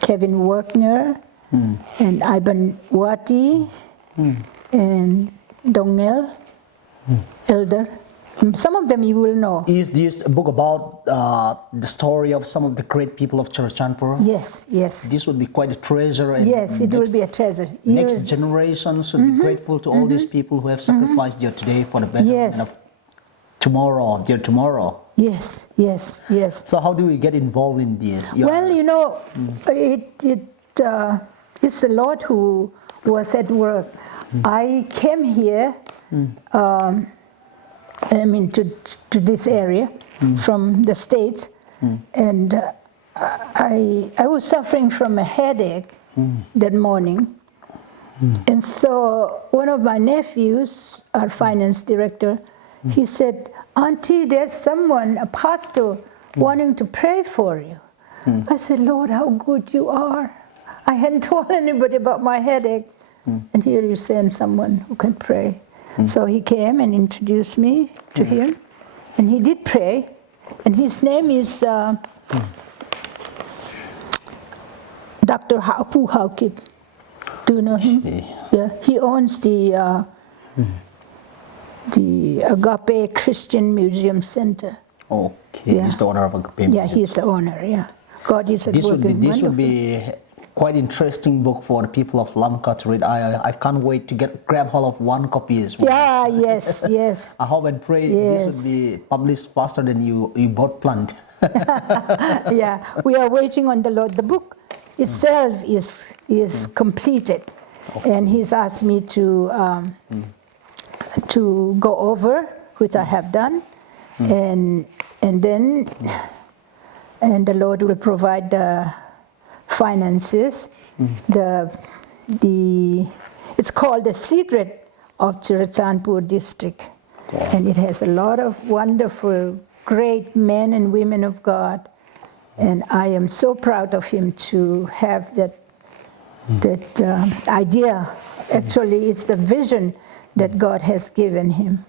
Kevin Werkner, and Ivan Wati, and Dongel, Elder. Some of them you will know. Is this a book about the story of some of the great people of Churachandpur? Yes, yes. This would be quite a treasure. And Yes, it will be a treasure. Next generation should be grateful to all these people who have sacrificed their today for the betterment Yes. of tomorrow, their tomorrow. Yes, yes, yes. So how do we get involved in this? Well, you know, it's the Lord who was at work. I came here, to this area from the States, and I was suffering from a headache that morning. And so one of my nephews, our finance director, he said, "Auntie, there's someone, a pastor, wanting to pray for you." I said, "Lord, how good you are. I hadn't told anybody about my headache. And here you send someone who can pray." So he came and introduced me to him. And he did pray. And his name is Dr. Hapu Haukip. Do you know him? Yeah, he owns the Agape Christian Museum Center. Okay, Yeah. he's the owner of Agape. Yeah, he's the owner. Yeah, God is at work. This would be quite interesting book for the people of Lanka to read. I can't wait to grab hold of one copy as well. Yeah, yes, yes. I hope and pray this Yes. would be published faster than you both planned. Yeah, we are waiting on the Lord. The book itself is completed, and He's asked me to go over, which I have done, and then the Lord will provide the finances. It's called The Secret of Churachandpur District, and it has a lot of wonderful, great men and women of God, and I am so proud of him to have that that idea. Actually, it's the vision that God has given him.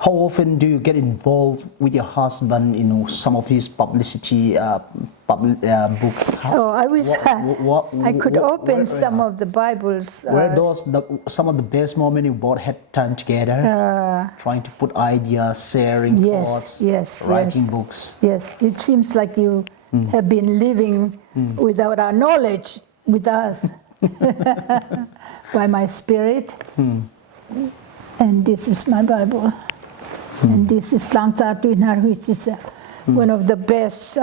How often do you get involved with your husband in some of his publicity books? I wish I could open some of the Bibles. Were those some of the best moments you both had time together, trying to put ideas, sharing thoughts, writing books? Yes, it seems like you have been living without our knowledge with us by my spirit. And this is my Bible. And this is Lalrimawi Tuinar, which is one of the best.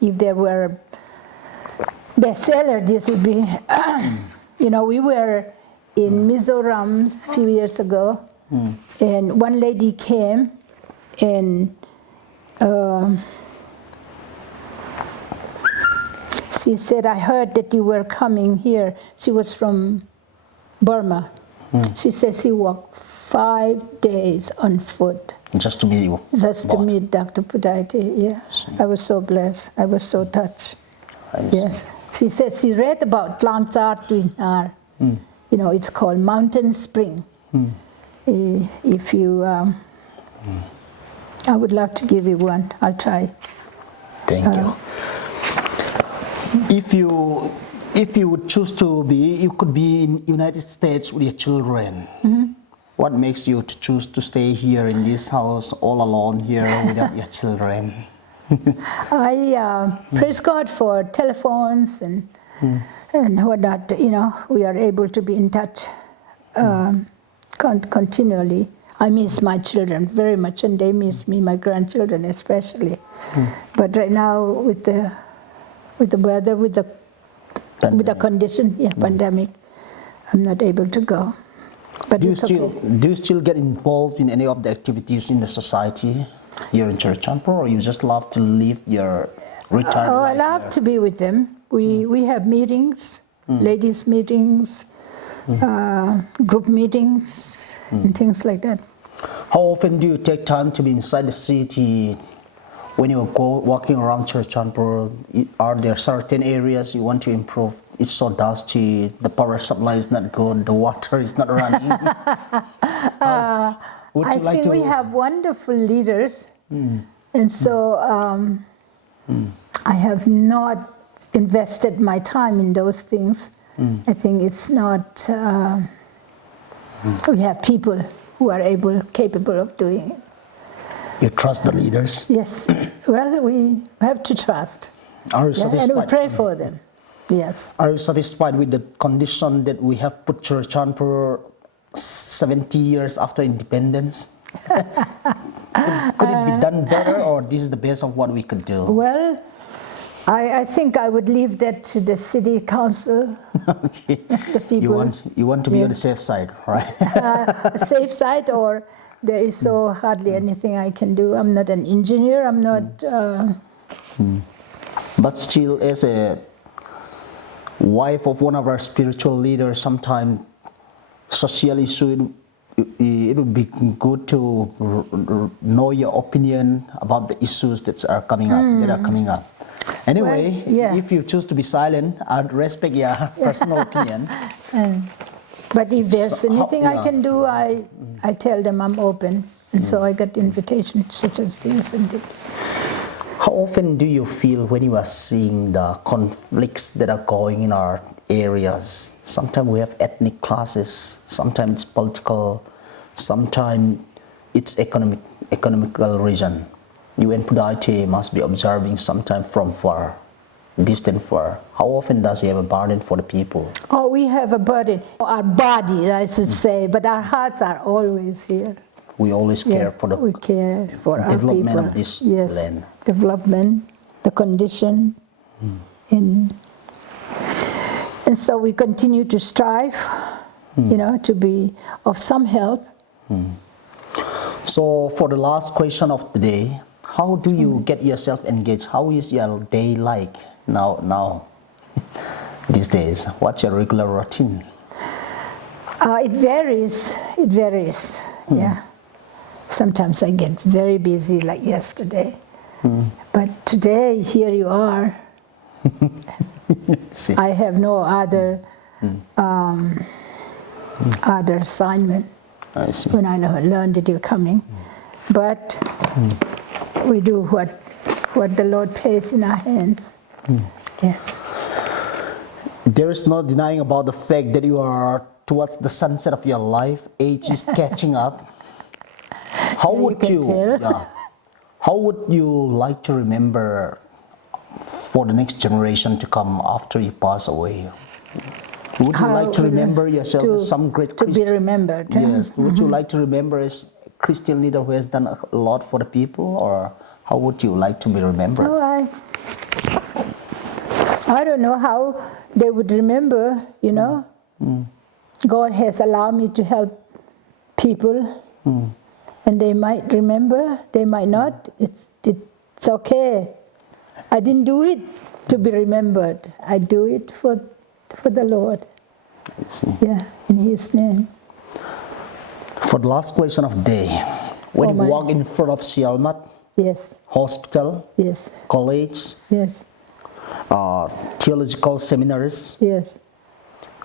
If there were a bestseller, this would be. We were in Mizoram a few years ago, and one lady came, and she said, "I heard that you were coming here." She was from Burma. She said she walked 5 days on foot. Just to meet you? Just to meet Dr. Pudaite, yes. I was so blessed. I was so touched. Yes. She said she read about Lalrimawi Tuinar. It's called Mountain Spring. If you, I would love to give you one. I'll try. Thank you. If you would choose to be, you could be in United States with your children. What makes you to choose to stay here in this house all alone here without your children? I praise God for telephones and whatnot. We are able to be in touch continually. I miss my children very much, and they miss me, my grandchildren especially. But right now, with the weather, with the condition, pandemic, I'm not able to go. But do you still get involved in any of the activities in the society here in Churchampo, or you just love to live your retired life? I love to be with them. We have meetings, ladies' meetings, group meetings, and things like that. How often do you take time to be inside the city? When you go walking around Churchampo, are there certain areas you want to improve? It's so dusty, the power supply is not good, the water is not running. I think we have wonderful leaders, and so I have not invested my time in those things. I think it's not, we have people who are capable of doing it. You trust the leaders? Yes. Well, we have to trust. Are you satisfied? And we pray for them. Yes. Are you satisfied with the condition that we have put Churchampo 70 years after independence? Could it be done better, or this is the best of what we could do? Well, I think I would leave that to the city council. Okay. The people. You want to be on the safe side, right? Safe side, or there is so hardly anything I can do. I'm not an engineer. I'm not. But still, as a wife of one of our spiritual leaders, sometimes social issue, it would be good to know your opinion about the issues that are coming up. Anyway, if you choose to be silent, I'd respect your personal opinion. But if there's anything I can do, I tell them I'm open. And so I get invitations such as this. How often do you feel when you are seeing the conflicts that are going in our areas? Sometimes we have ethnic classes, sometimes it's political, sometimes it's economical reason. You and Pudaite must be observing sometimes from far, distant far. How often does he have a burden for the people? Oh, we have a burden. Our bodies, I should say, but our hearts are always here. We always care for the development of this land. Development, the condition, and so we continue to strive, to be of some help. So for the last question of the day, how do you get yourself engaged? How is your day like now these days? What's your regular routine? It varies. Yeah. Sometimes I get very busy, like yesterday. But today, here you are. See. I have no other other assignment I see. when I learned that you're coming. But we do what the Lord places in our hands. Yes. There is no denying about the fact that you are towards the sunset of your life. Age is catching up. How Yeah, would you can tell. How would you like to remember for the next generation to come after you pass away? Would you like to remember yourself as some great to be Christian? remembered? Yes. Would you like to remember as a Christian leader who has done a lot for the people, or how would you like to be remembered? Oh, I don't know how they would remember, you know. God has allowed me to help people, and they might remember, they might not. It's okay. I didn't do it to be remembered. I do it for the Lord. I see. Yeah, in His name. For the last question of the day, when you walk in front of Sialmat, Yes, hospital, yes, college, yes, theological seminaries, yes.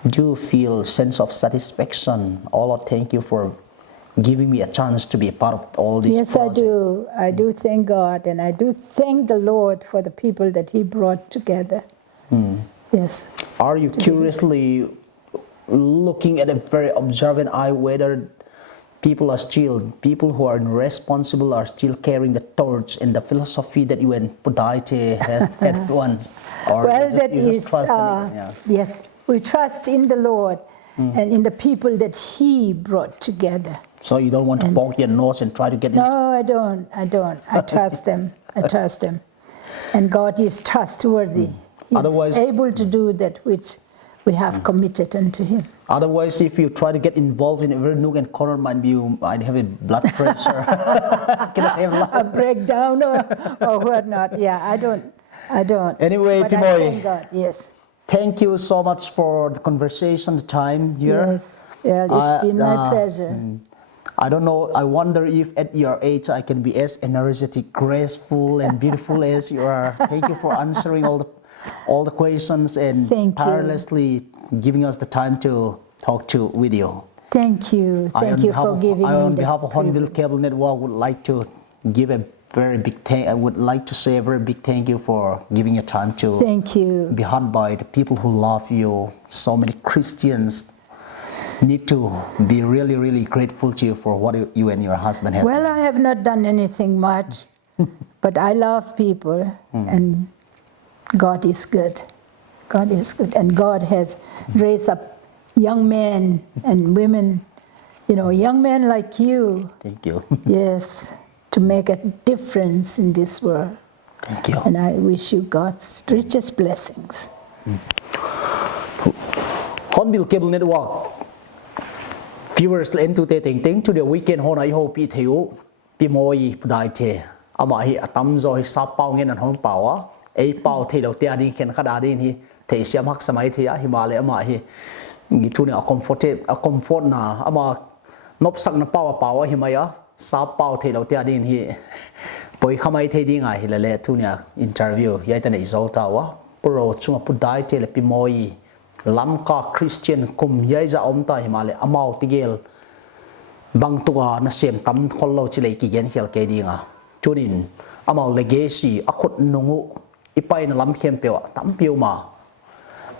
do you feel sense of satisfaction? Oh Lord, thank you for giving me a chance to be a part of all these Yes, projects. I do. I do thank God, and I do thank the Lord for the people that He brought together. Yes. Are you curiously looking at a very observant eye whether people who are responsible are still carrying the torch and the philosophy that you and Pudaite has had once? Or Well, you that just is, trust in it? Yeah. yes, we trust in the Lord and in the people that He brought together. So you don't want to poke your nose and try to get No, I don't. I trust them. I trust them. And God is trustworthy. He's Otherwise- able to do that which we have committed unto Him. Otherwise, if you try to get involved in every nook and corner, you might have a blood pressure. Cannot have life. A breakdown or whatnot. Yeah, I don't. Anyway, but I Pinoy. thank God, yes. Thank you so much for the conversation time here. Yes. Well, it's been my pleasure. I don't know, I wonder if at your age I can be as energetic, graceful and beautiful as you are. Thank you for answering all the questions and Thank you. tirelessly giving us the time to talk with you. Thank you. Thank you for giving me On the behalf of Hornbill privilege. Cable Network, would like to give a very big I would like to say a very big thank you for giving your time to Thank you. be heard by the people who love you. So many Christians need to be really, really grateful to you for what you and your husband have. Well, I have not done anything much, but I love people, and God is good. God is good, and God has raised up young men and women, young men like you, Thank you. yes, to make a difference in this world. Thank you. And I wish you God's richest blessings. Hornbill Cable Network viewers into ting to the weekend hon I hope it you be moi Pudaite ama hi atam zo hi sa pau ngen an hon pawa ei pau thei lo tia ding ken khada din hi thei siam hak samai thia himalaya ama hi ngi tu ne a comfort na ama nop sak na pawa himaya sa pau thei lo tia din hi poi khamai thei ding ai hi le tu ne interview yai ta nei zo ta wa pro chunga Pudaite le pi moi lamka Christian kum yai za om ta himale amau tigel bang tuwa na sem tam khollo chile kigen khel ke dinga chunin amau legacy akhut nungu ipai na lam khem pewa tam piuma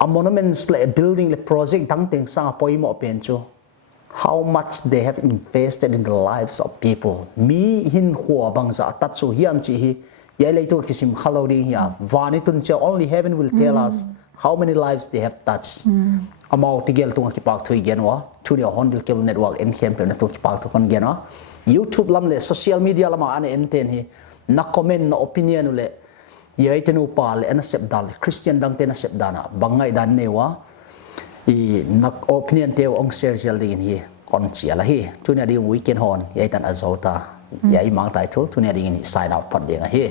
a monuments le building le project dang teng sa poimo pen chu how much they have invested in the lives of people mi hin huwa bang za tat chu hiam chi hi yai le to kisim khalo ding ya vani tun che only heaven will tell us how many lives they have touched. Amau tigel tunga kipak thui genwa, thuni Hornbill Cable Network en campaign na tu kipak tu kon genwa. YouTube lam le social media lama ane enten hi na comment na opinion le yai tenu pa le na sep dal Christian dang te na sep dana bangai dan newa I na opinion te ong share sel ding hi kon chia la hi thuni adi weekend hon yai tan azota yai mang Taithul thuni adi ni sign out pod ding hi